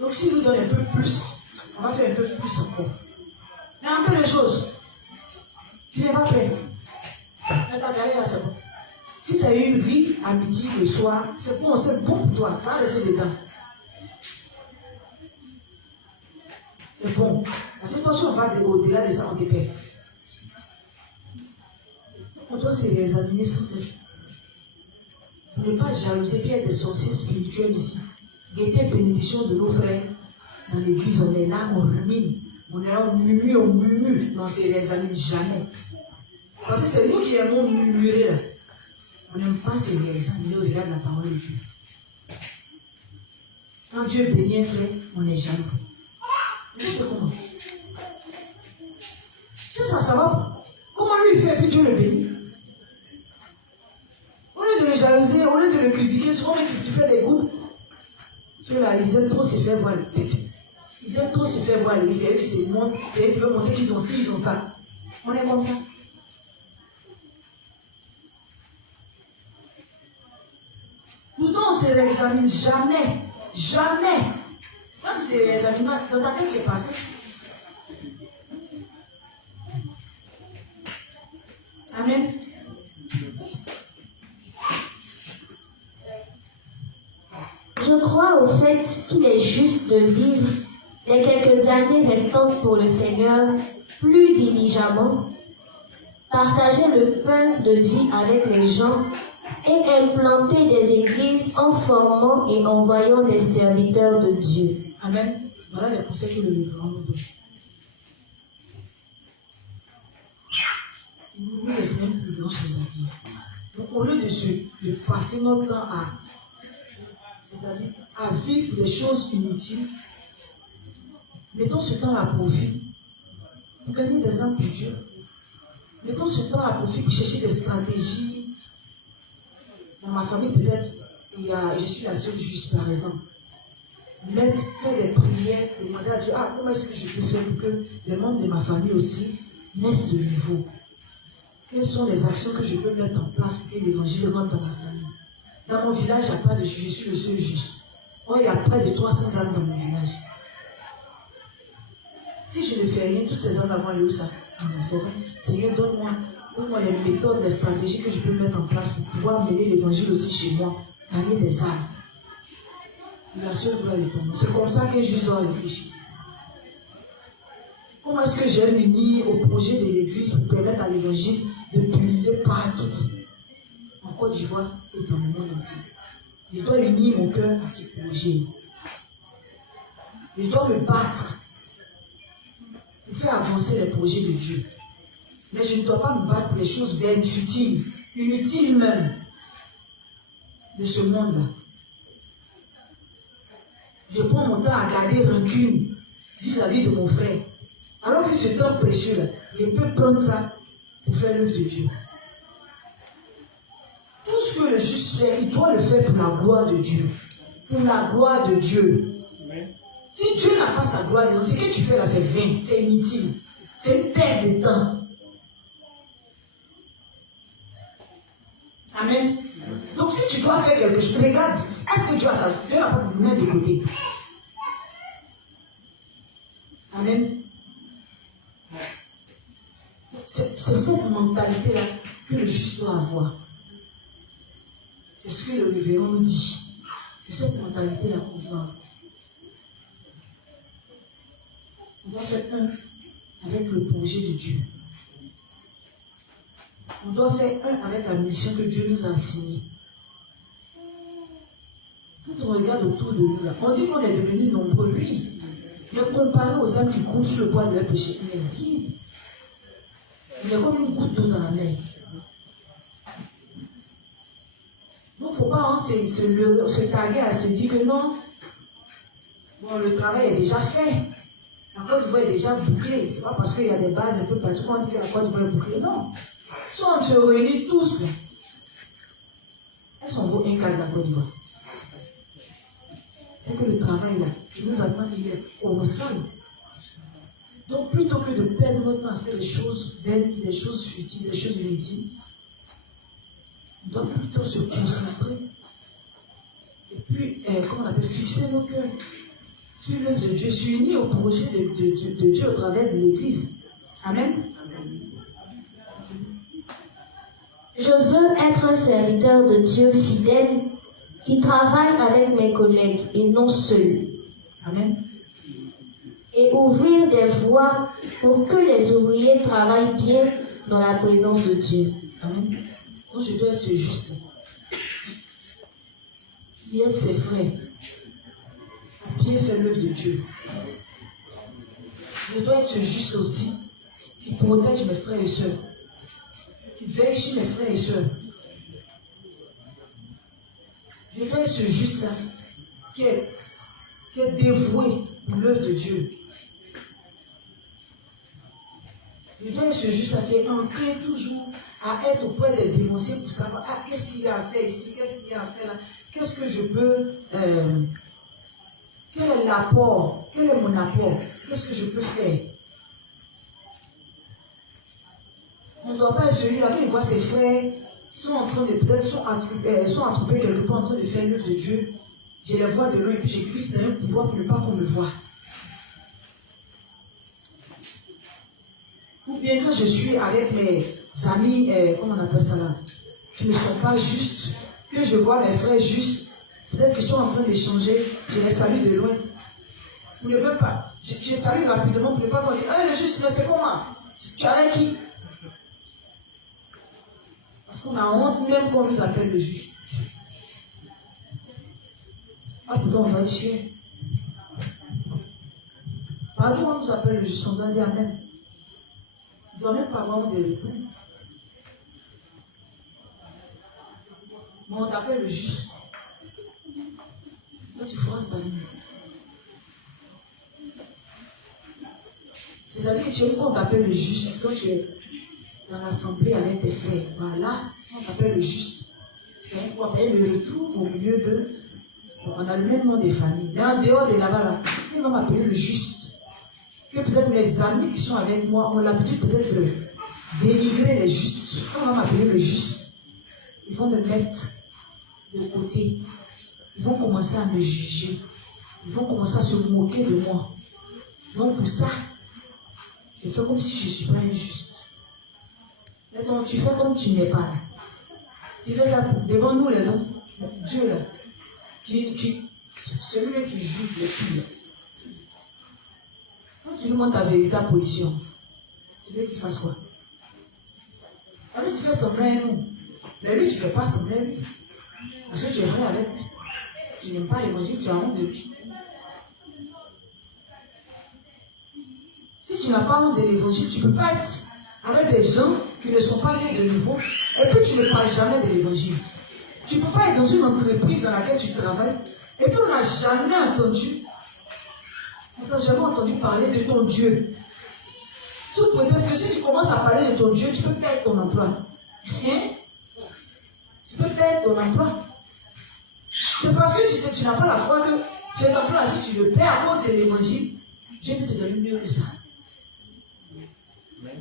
Donc s'il nous donne un peu plus, on va faire un peu plus encore. Mais un peu de choses, tu n'es pas prêt. Mais t'as gagné là, c'est bon. Si tu as eu une vie à midi le soir, c'est bon pour toi. Tu vas laisser dedans. C'est bon. Parce que toi, si on va au-delà de ça, on te perd. On doit se réexaminer sans cesse. Pour ne pas jalouser, puis être des sorciers spirituels ici. Guetter la bénédiction de nos frères dans l'église. On est là, on rumine. On est là, on murmure, mais on ne se réexamine jamais. Parce que c'est nous qui aimons murmurer là. On n'aime pas se réexaminer au regard de la parole de Dieu. Quand Dieu bénit un frère, on est jaloux. Comment? C'est ça, ça va. Comment lui il fait, puis Dieu le bénit. Au lieu de le jalouser, au lieu de le critiquer, souvent tu fais des coups. Ceux-là, ils aiment trop se faire voir le tête. Ils aiment trop se faire voir les. C'est eux qui se montrent, c'est eux qui veulent montrer qu'ils ont ci, ils ont ça. On est comme ça. Pourtant, on ne se réexamine jamais. Jamais. Quand tu te réexamines, dans ta tête, c'est parfait. Amen. Je crois au fait qu'il est juste de vivre les quelques années restantes pour le Seigneur plus diligemment, partager le pain de vie avec les gens et implanter des églises en formant et envoyant des serviteurs de Dieu. Amen. Voilà les conseils que le révérend nous donne. Il nous laisse même plus grand chose à vivre. Donc au lieu de passer notre temps c'est-à-dire à vivre des choses inutiles, mettons ce temps à profit pour gagner des âmes pour Dieu. Mettons ce temps à profit pour chercher des stratégies. Dans ma famille, peut-être, je suis la seule juste, par exemple. Faire des prières, demander à Dieu, comment est-ce que je peux faire pour que les membres de ma famille aussi naissent de nouveau? Quelles sont les actions que je peux mettre en place pour que l'évangile rentre dans ma famille? Dans mon village, il n'y a pas de juste, je suis le seul juste. Or, il y a près de 300 âmes dans mon village. Si je ne fais rien, toutes ces âmes vont aller où ça? En forêt. Seigneur, donne-moi les méthodes, les stratégies que je peux mettre en place pour pouvoir mener l'évangile aussi chez moi, gagner des âmes. La seule doit répondre. C'est comme ça que je dois réfléchir. Comment est-ce que j'ai uni au projet de l'église pour permettre à l'évangile de pulluler partout, en Côte d'Ivoire et dans le monde entier? Je dois unir mon cœur à ce projet. Je dois me battre pour faire avancer les projets de Dieu. Mais je ne dois pas me battre pour les choses bien futiles, inutiles même, de ce monde-là. Je prends mon temps à garder rancune vis-à-vis de mon frère. Alors que ce temps précieux-là, je peux prendre ça pour faire l'œuvre de Dieu. Tout ce que le juste fait, il doit le faire pour la gloire de Dieu. Pour la gloire de Dieu. Si Dieu n'a pas sa gloire, ce que tu fais là, c'est vain, c'est inutile. C'est une perte de temps. Amen. Donc si tu dois faire quelque chose, regarde, est-ce que tu as ça? Tu n'as pas de mettre de côté. Amen. C'est cette mentalité-là que le juste doit avoir. C'est ce que le révérend nous dit. C'est cette mentalité-là qu'on doit avoir. On doit faire un avec le projet de Dieu. On doit faire un avec la mission que Dieu nous a assignée. Quand on regarde autour de nous, là, on dit qu'on est devenus nombreux, oui. Mais comparé aux âmes qui courent sur le poids de leur péché, il n'est rien. Il y a comme une goutte d'eau dans la mer. Donc, il ne faut pas se taguer à se dire que non, bon, le travail est déjà fait. La Côte d'Ivoire est déjà bouclée. Ce n'est pas parce qu'il y a des bases un peu partout qu'on dit que la Côte d'Ivoire est bouclée. Non. Si on se réunit tous, est-ce qu'on vaut un cas de la Côte d'Ivoire? C'est que le travail là, qui nous attend, il est colossal. Donc, plutôt que de perdre notre temps à faire des choses vaines, des choses futiles, des choses inutiles, on doit plutôt se concentrer et puis, comment on appelle, fixer nos cœurs sur l'œuvre de Dieu, s'unir au projet de Dieu au travers de l'Église. Amen. Je veux être un serviteur de Dieu fidèle qui travaille avec mes collègues et non seul. Amen. Et ouvrir des voies pour que les ouvriers travaillent bien dans la présence de Dieu. Amen. Donc je dois être ce juste. Qui aide ses frères à bien faire l'œuvre de Dieu. Je dois être ce juste aussi qui protège mes frères et sœurs. Qui veille sur mes frères et sœurs. Je dois être ce juste-là qui est dévoué pour l'œuvre de Dieu. Je dois être ce juste-là qui est enclin toujours à être auprès des dénoncés pour savoir qu'est-ce qu'il y a à faire ici, qu'est-ce qu'il y a à faire là, qu'est-ce que je peux, quel est l'apport, quel est mon apport, qu'est-ce que je peux faire. On ne doit pas être celui-là qui voit ses frères sont en train de peut-être sont attroupés quelque part en train de faire l'œuvre de Dieu. Je les vois de loin et puis j'ai Christ dans un pouvoir pour ne pas qu'on me voie. Ou bien quand je suis avec mes amis, comment on appelle ça là, qui ne sont pas justes, que je vois mes frères justes, peut-être qu'ils sont en train d'échanger, je les salue de loin. Vous ne pouvez pas. Je salue rapidement pour ne pas qu'on dise, le juste, mais c'est comment? Tu es avec qui? Parce qu'on a honte même qu'on nous appelle le juste. Pourtant on va être fier. Partout on nous appelle le juste, on doit dire Amen. On ne doit même pas avoir de réponse. Mais on t'appelle le juste. Toi tu feras ça. C'est-à-dire que tu aimes qu'on t'appelle le juste. Quand tu es dans l'assemblée avec tes frères, voilà, on t'appelle le juste. C'est un quoi, elle me retrouve au milieu de. On a le même nom des familles. Mais en dehors de là-bas, là, il va m'appeler le juste. Que peut-être mes amis qui sont avec moi ont l'habitude peut-être de dénigrer les justes. On va m'appeler le juste. Ils vont me mettre de côté. Ils vont commencer à me juger. Ils vont commencer à se moquer de moi. Donc pour ça, je fais comme si je ne suis pas injuste. Maintenant, tu fais comme tu n'es pas là. Tu fais ça devant nous les hommes. Dieu là. Celui-là qui juge les filles. Quand tu lui montres ta véritable position, tu veux qu'il fasse quoi? Alors tu fais semblant à nous. Mais lui, tu ne fais pas semblant à lui. Parce que tu es vrai avec lui. Tu n'aimes pas l'évangile, tu as honte de lui. Si tu n'as pas honte de l'évangile, tu ne peux pas être avec des gens qui ne sont pas nés de nouveau. Et puis tu ne parles jamais de l'évangile. Tu ne peux pas être dans une entreprise dans laquelle tu travailles. Et puis on n'a jamais entendu parler de ton Dieu. Sous prétexte que si tu commences à parler de ton Dieu, tu peux perdre ton emploi. Hein? Tu peux perdre ton emploi. C'est parce que tu n'as pas la foi que cet emploi, si tu le perds à cause de l'évangile, Dieu peut te donner mieux que ça. Mais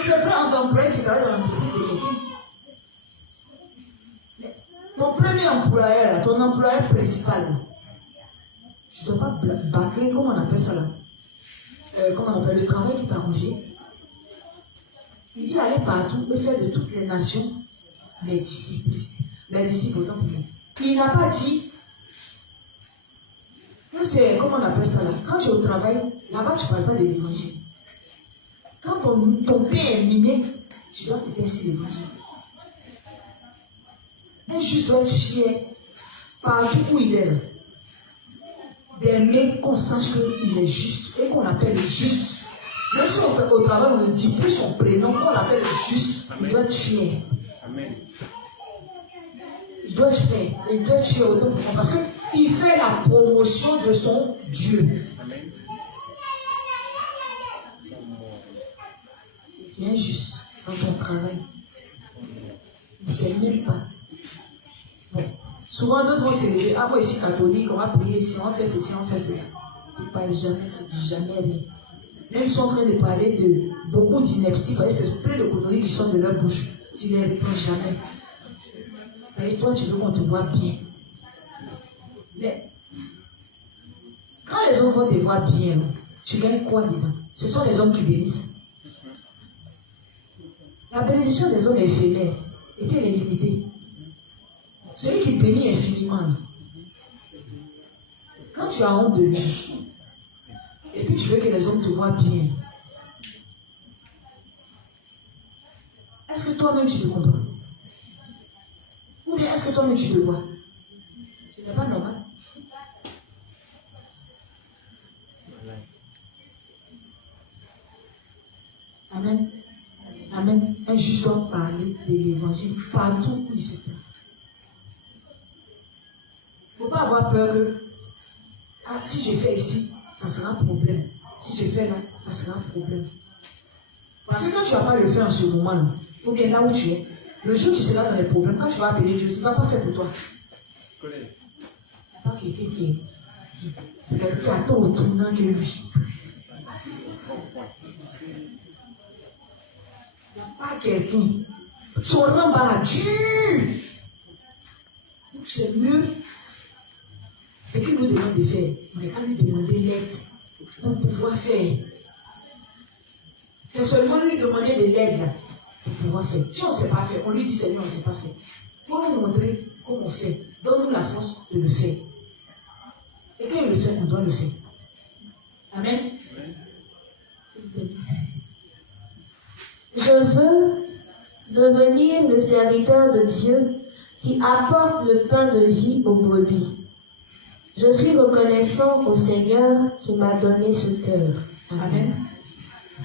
c'est vrai, en tant qu'employé, tu travailles dans l'entreprise, c'est quelqu'un. employeur, là, ton employeur principal, tu ne dois pas bâcler, comment on appelle ça là? Comment on appelle le travail qui t'a confié? Il dit aller partout et faire de toutes les nations mes disciples. Mes disciples, autant pour moi. Il n'a pas dit. C'est comment on appelle ça là? Quand tu es au travail, là-bas tu ne parles pas de l'évangile. Quand ton pain est miné, tu dois te ainsi l'évangile. Un juste doit être fier partout où il est là. D'aimer qu'on sache qu'il est juste et qu'on l'appelle juste. Même si au travail on ne dit plus son prénom, qu'on l'appelle juste, il doit être fier. Amen. Il doit être fier. Il doit être fier autant pour moi parce qu'il fait la promotion de son Dieu. Amen. C'est injuste dans ton travail. Il ne sait nulle part. Bon. Souvent d'autres vont s'élever. Ah, moi ici catholique, on va prier ici, on fait ceci, on fait cela. Tu ne parles jamais, tu ne dis jamais rien. Même ils sont en train de parler de beaucoup d'ineptie, parce que c'est plein de conneries qui sortent de leur bouche. Tu ne les réponds jamais. Et toi, tu veux qu'on te voit bien. Mais quand les hommes vont te voir bien, tu gagnes quoi dedans? Ce sont les hommes qui bénissent. La bénédiction des hommes est éphémère. Et puis elle est limitée. Celui qui bénit infiniment. Quand tu as honte de lui, et puis tu veux que les hommes te voient bien, est-ce que toi-même tu te comprends? Ou bien est-ce que toi-même tu te vois? Ce n'est pas normal. Amen. Amen. Un juste doit parler de l'évangile partout où il se trouve. Il ne faut pas avoir peur que si je fais ici, ça sera un problème. Si je fais là, ça sera un problème. Parce que quand tu ne vas pas le faire en ce moment, ou bien là où tu es, le jour où tu seras dans les problèmes, quand tu vas appeler Dieu, il ne va pas faire pour toi. Il n'y a pas quelqu'un qui attend au tournant que lui. Il n'y a pas quelqu'un. Son rang va dur. Donc c'est mieux. Ce qu'il nous demande de faire, on n'est pas lui demander l'aide pour pouvoir faire. C'est seulement lui demander de l'aide pour pouvoir faire. Si on ne sait pas faire, on lui dit Seigneur, on ne sait pas faire. Pour nous montrer comment on fait, donne-nous la force de le faire. Et quand il le fait, on doit le faire. Amen. Je veux devenir le serviteur de Dieu qui apporte le pain de vie aux brebis. Je suis reconnaissant au Seigneur qui m'a donné ce cœur. Amen.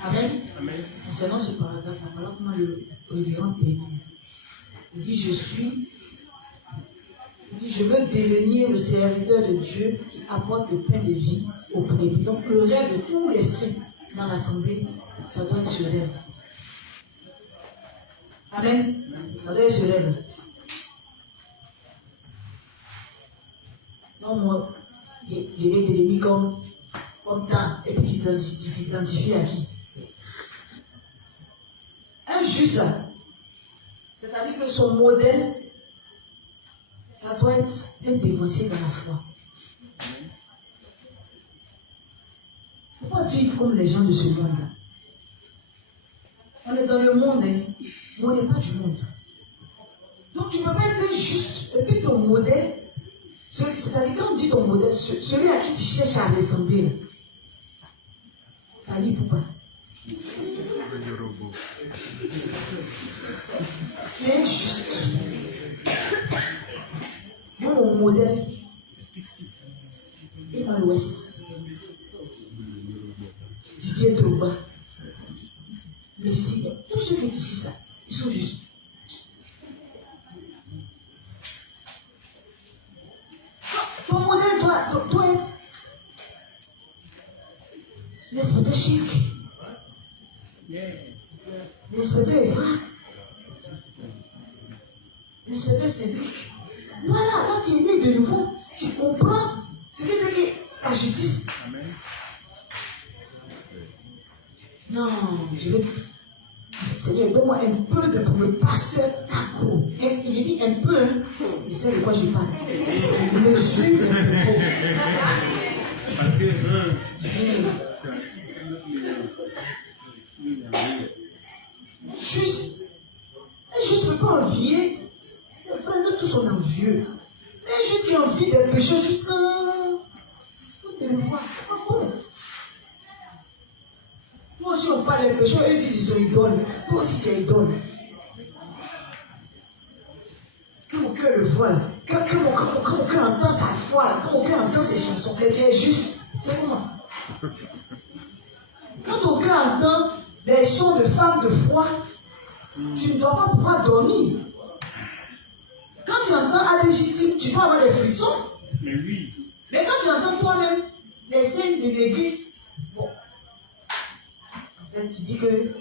Amen. Amen. Concernant ce paragraphe, voilà comment le révérend termine. Il dit, je veux devenir le serviteur de Dieu qui apporte le pain de vie aux brebis. Donc le rêve de tous les saints dans l'assemblée, ça doit être ce rêve. Amen. Ça doit être ce rêve. Non, moi, je vais te l'aimer comme temps, et puis tu t'identifies à qui? Un juste là. C'est-à-dire que son modèle, ça doit être un dévancier dans la foi. Il ne faut pas vivre comme les gens de ce monde-là. On est dans le monde, hein, mais on n'est pas du monde. Donc tu ne peux pas être juste. Et puis ton modèle, c'est-à-dire quand on dit ton modèle, celui à qui tu cherches à ressembler, Ali Poupa. Tu es juste. Moi, mon modèle est dans l'Ouest. Didier Drogba, Messi, tous ceux qui sont ici, là, ils sont justes. Ton modèle doit être l'inspecteur chic, l'inspecteur Evra, l'inspecteur Cédric. Voilà, là tu es né de nouveau, tu comprends ce que c'est que la justice. Non, Seigneur, donne-moi un peu de pour le pasteur Taco. Il dit un peu, hein. Il sait de quoi je parle. Je mesure le propos. Parce que, juste pas envier. C'est vrai, nous tous on est envieux. Mais juste qu'il a envie des pécheurs, juste un. Faut te le voir, c'est pas bon. Nous aussi on parle des pécheurs, ils disent ils sont idoles. Toi aussi tu es idole. Que mon cœur le voit, que mon cœur entend sa foi, que mon cœur entend ses chansons, qu'elle est juste. C'est comment? Quand ton cœur entend des chants de femmes de foi, tu ne dois pas pouvoir dormir. Quand tu entends à légitime, tu dois avoir des frissons. mais oui. Mais quand tu entends toi-même les scènes de l'église, bon. En fait, tu dis que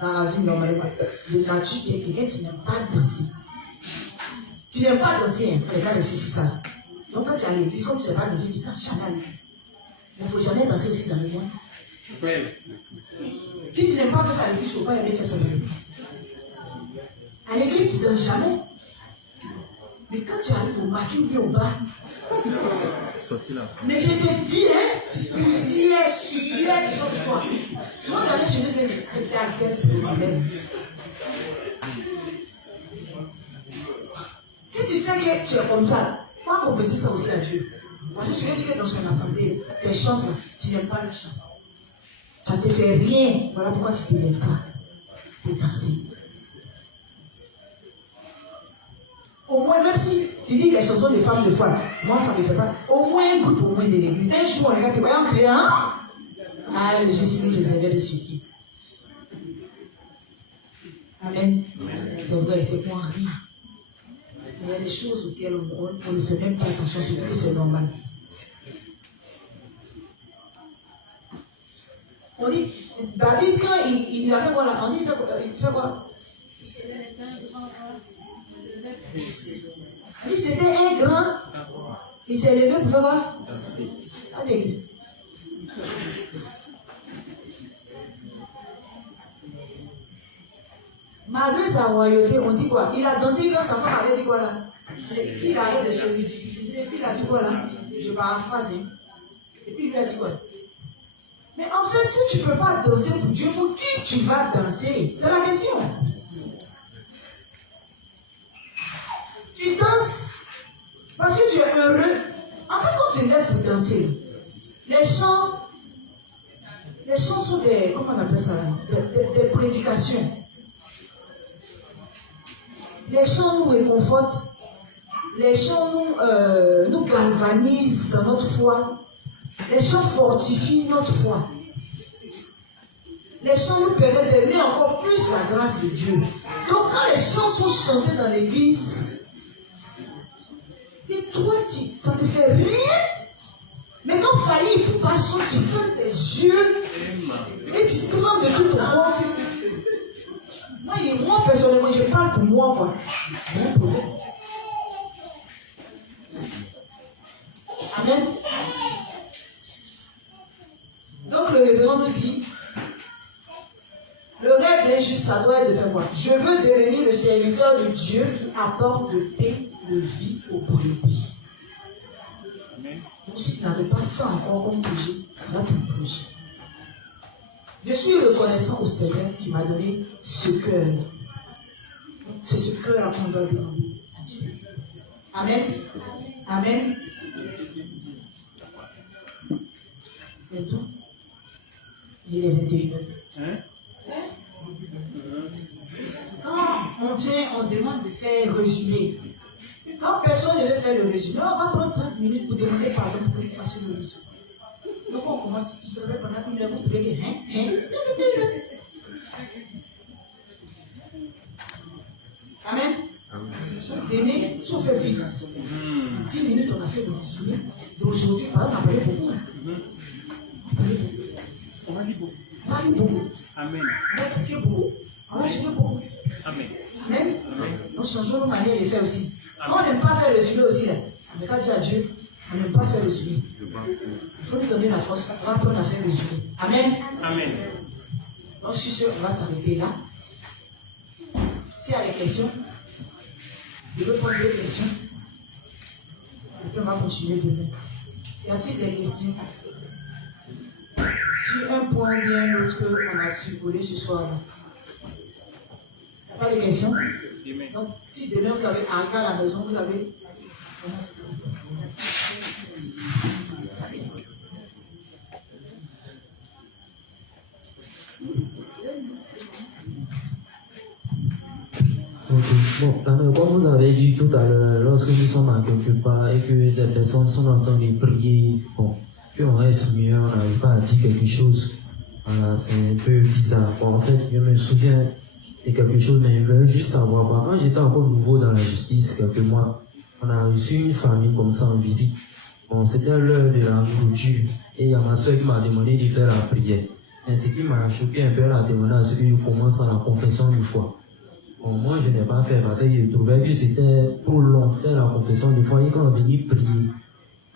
dans la vie normale, de nature, tu es quelqu'un qui n'aime pas danser. Tu n'aimes pas danser, hein. Tu n'aimes pas danser, c'est ça. Donc quand tu es à l'église, quand tu n'aimes pas danser, tu n'as jamais à l'église. Il ne faut jamais danser aussi dans le monde. Ouais. Si tu n'aimes pas faire ça à l'église, tu ne peux pas y aller faire ça dans le monde. À l'église, tu ne danses jamais. Mais quand tu arrives au maquis ou bien au bas, mais je te dis, hein, poussière, sueur, tu sais quoi. Tu vas regarder chez nous, tu es à quel problème. Si tu sais que tu es comme ça, pourquoi confesser ça aussi à Dieu? Parce que tu veux dire que dans son assemblée, ces chants, tu n'aimes pas le chant. Ça ne te fait rien. Voilà pourquoi tu ne te lèves pas pour danser. Au moins, même si tu dis les chansons des femmes de foi, moi ça ne me fait pas. Au moins un groupe au moins de l'église. Un jour, on regarde, tu vois, en créant. Ah, je suis réservé de surprise. Amen. C'est vrai, c'est pour rien. Il y a des choses auxquelles on ne fait même pas attention, surtout que c'est normal. On dit, David, quand il a fait quoi là, on dit, il fait quoi? Il c'était un grand. Il s'est levé pour faire quoi? Malgré sa royauté, on dit quoi? Il a dansé quand sa femme avait dit quoi là? Il arrête de se ridiculiser. Et puis il a dit quoi là? Je paraphrase. Et puis il lui a dit quoi? Mais en fait, si tu ne peux pas danser pour Dieu, pour qui tu vas danser? C'est la question. Tu danses parce que tu es heureux. En fait, quand tu lèves pour danser, les chants sont des, comment on appelle ça, des prédications. Les chants nous réconfortent. Les chants nous galvanisent dans notre foi. Les chants fortifient notre foi. Les chants nous permettent d'aimer encore plus la grâce de Dieu. Donc quand les chants sont chantés dans l'église, et toi, ça ne te fait rien. Mais quand Fanny, il ne peut pas chanter, tu fermes tes yeux et tu trembles de tout ton corps. Moi, personnellement, je parle pour moi, quoi. Rien pour moi. Amen. Donc le révérend nous dit, le rêve d'un juste, ça doit être de faire quoi? Je veux devenir le serviteur de Dieu qui apporte de paix, de vie aux brebis. Donc si tu n'avais pas ça encore comme projet, va ton projet. Je suis reconnaissant au Seigneur qui m'a donné ce cœur. C'est ce cœur qu'on doit demander à Dieu. Amen. Amen. C'est tout. Il est 21h. Quand on vient, on demande de faire un résumé. Quand personne ne veut faire le résumé, on va prendre 30 minutes pour demander pardon pour qu'il fasse le résumé. Donc on commence, il faudrait pendant une heure, vous trouvez que Amen. Demain, si on fait vite, 10 minutes, on a fait le résumé. D'aujourd'hui, par exemple, on a parlé beaucoup. On va dire beaucoup. On va dire beaucoup. Amen. On va expliquer beaucoup. On va gérer beaucoup. Amen. Amen. Nous changeons nos manières de faire aussi. Quand on n'aime pas faire le résumé aussi, là, mais quand tu as Dieu, on n'aime pas faire le résumé. Il faut lui donner la force. On va apprendre à faire le résumé. Amen. Amen. Donc je suis sûr qu'on va s'arrêter là. S'il y a des questions, je veux prendre des questions. Et puis on va continuer demain. Y a-t-il des questions sur un point ou bien l'autre qu'on a survolé ce soir-là? Il n'y a pas de questions? Donc, si demain vous avez un à la maison, vous avez. Ok. Bon, comme vous avez dit tout à l'heure, lorsque nous sommes à quelque part et que les personnes sont en train de prier, bon, puis on reste mieux, on n'arrive pas à dire quelque chose. Voilà, c'est un peu bizarre. Bon, en fait, je me souviens de quelque chose, mais je veux juste savoir. Bon, quand j'étais encore nouveau dans la justice, quelques mois, on a reçu une famille comme ça en visite. Bon, c'était l'heure de la nourriture et il y a ma soeur qui m'a demandé de faire la prière. Et ce qui m'a choqué un peu, elle a demandé à ce que je commence par la confession de foi. Bon, moi, je n'ai pas fait parce que je trouvais que c'était trop long faire la confession de foi et quand on venait prier.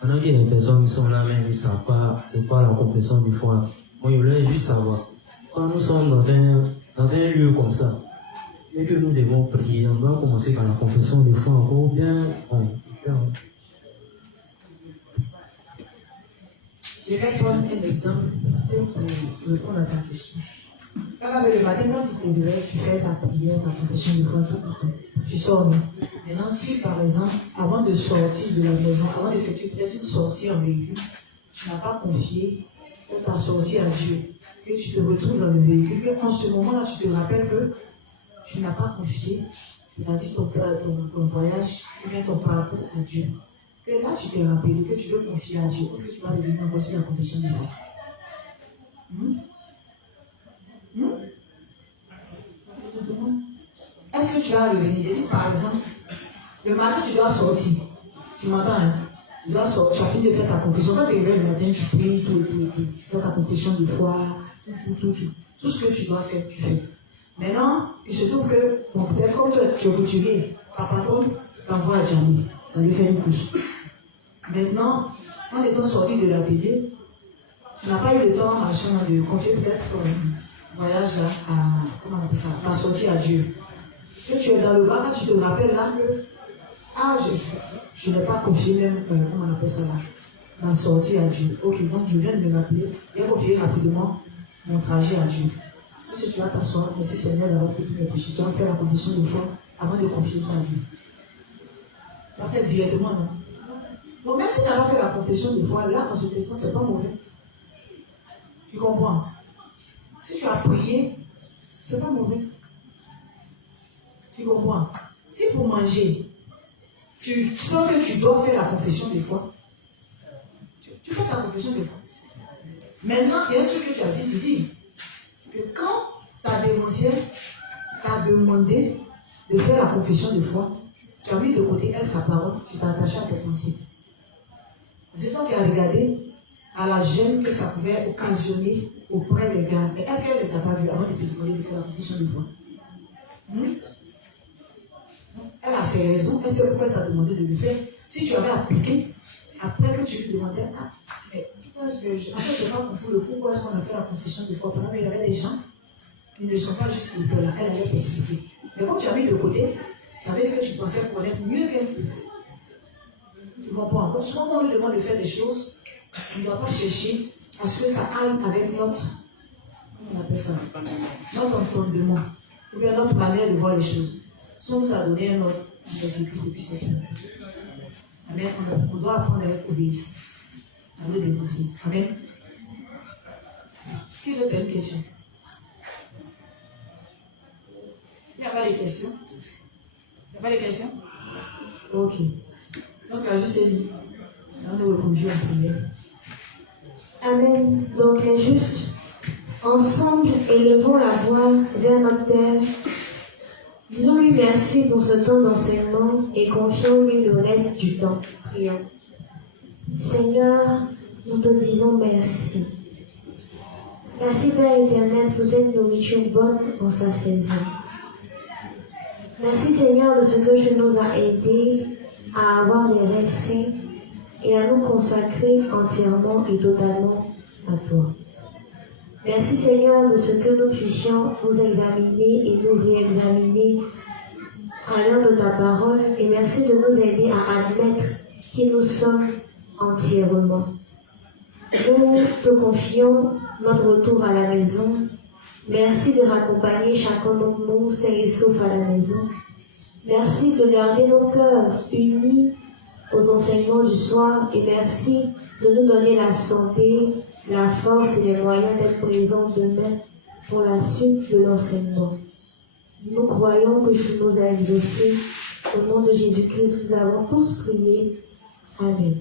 Pendant qu'il y a des personnes qui sont là, mais ils ne savent pas c'est quoi la confession de foi. Moi, je voulais juste savoir. Quand nous sommes dans un lieu comme ça, et que nous devons prier, on doit commencer par la confession de foi encore bien. Je vais prendre un exemple simple pour répondre à ta question. Quand le matin, quand tu te réveilles, tu fais ta prière, ta confession de foi, tu sors. Maintenant, si par exemple, avant de sortir de la maison, avant d'effectuer peut-être une sortie en véhicule, tu n'as pas confié ta sortie à Dieu, que tu te retrouves dans le véhicule, que en ce moment-là, tu te rappelles que tu n'as pas confié, c'est-à-dire ton voyage, ou bien ton parcours à Dieu. Que là, tu t'es rappelé que tu veux confier à Dieu. Est-ce que tu vas devenir encore sur la confession de foi? Est-ce que tu vas revenir? Par exemple, le matin, tu dois sortir. Tu m'entends, hein? Tu dois sortir, tu as fini de faire ta confession. Quand tu es réveillé le matin, tu pries, tout. Tu fais ta confession de foi, tout. Tout ce que tu dois faire, tu fais. Maintenant, il se trouve que, bon, peut-être comme toi, tu es retourné, ta patronne t'envoie à Djambi, on lui fait une course. Maintenant, en étant sorti de la télé, tu n'as pas eu le temps, machin, de confier peut-être ton voyage à, comment on appelle ça, ta sortie à Dieu. Que tu es dans le bar, tu te rappelles là que, je n'ai pas confié même, comment on appelle ça là, ma sortie à Dieu. Ok, donc je viens de me rappeler, et confier rapidement mon trajet à Dieu. Si tu vas t'asseoir, merci Seigneur d'avoir pris mes péchés, tu vas faire la confession de foi avant de confier ça à Dieu. Tu vas faire directement, non? Donc même si tu n'as pas fait la confession de foi, là, en ce cas, c'est pas mauvais. Tu comprends? Si tu as prié, c'est pas mauvais. Tu comprends? Si pour manger, tu sens que tu dois faire la confession de foi, tu fais ta confession de foi. Maintenant, il y a un truc que tu as dit, tu dis que quand ta dénoncière t'a demandé de faire la confession de foi, tu as mis de côté elle, sa parole, tu t'es attaché à tes principes. Parce que toi, tu as regardé à la gêne que ça pouvait occasionner auprès des gars. Mais est-ce qu'elle ne les a pas vus avant de te demander de faire la confession de foi? Elle a ses raisons, elle sait pourquoi elle t'a demandé de le faire. Si tu avais appliqué, après que tu lui demandais, mais en fait, je n'ai pas compris le pourquoi est-ce qu'on a fait la confession de foi. Pendant qu'il y avait des gens qui ne sont pas juste libres là, elle allait t'expliquer. Mais comme tu as mis de côté, ça veut dire que tu pensais connaître mieux qu'elle. Tu comprends? Donc souvent, quand on nous demande de faire des choses, on ne doit pas chercher à ce que ça aille avec notre, comment on appelle ça, notre entendement, ou bien notre manière de voir les choses. Si on nous a donné un ordre, on l'exécute et puis c'est fini. Amen. On doit apprendre avec obéissance. À nous dénoncer. Amen. Qui veut faire une question? Il n'y a pas de questions? Il n'y a pas de questions? Ok. Donc la juste est dit. On nous répondu en prière. Amen. Donc juste, ensemble, élevons la voix vers notre Père. Disons-lui merci pour ce temps d'enseignement et confions-lui le reste du temps. Prions. Seigneur, nous te disons merci. Merci Père éternel pour cette nourriture bonne en sa saison. Merci Seigneur de ce que tu nous as aidés à avoir des rêves saints et à nous consacrer entièrement et totalement à toi. Merci Seigneur de ce que nous puissions nous examiner et nous réexaminer à l'heure de ta parole et merci de nous aider à admettre qui nous sommes entièrement. Nous te confions notre retour à la maison. Merci de raccompagner chacun d'entre nous, sains et saufs à la maison. Merci de garder nos cœurs unis aux enseignements du soir et merci de nous donner la santé, la force et les moyens d'être présents demain pour la suite de l'enseignement. Nous croyons que tu nous as exaucés. Au nom de Jésus-Christ, nous avons tous prié. Amen.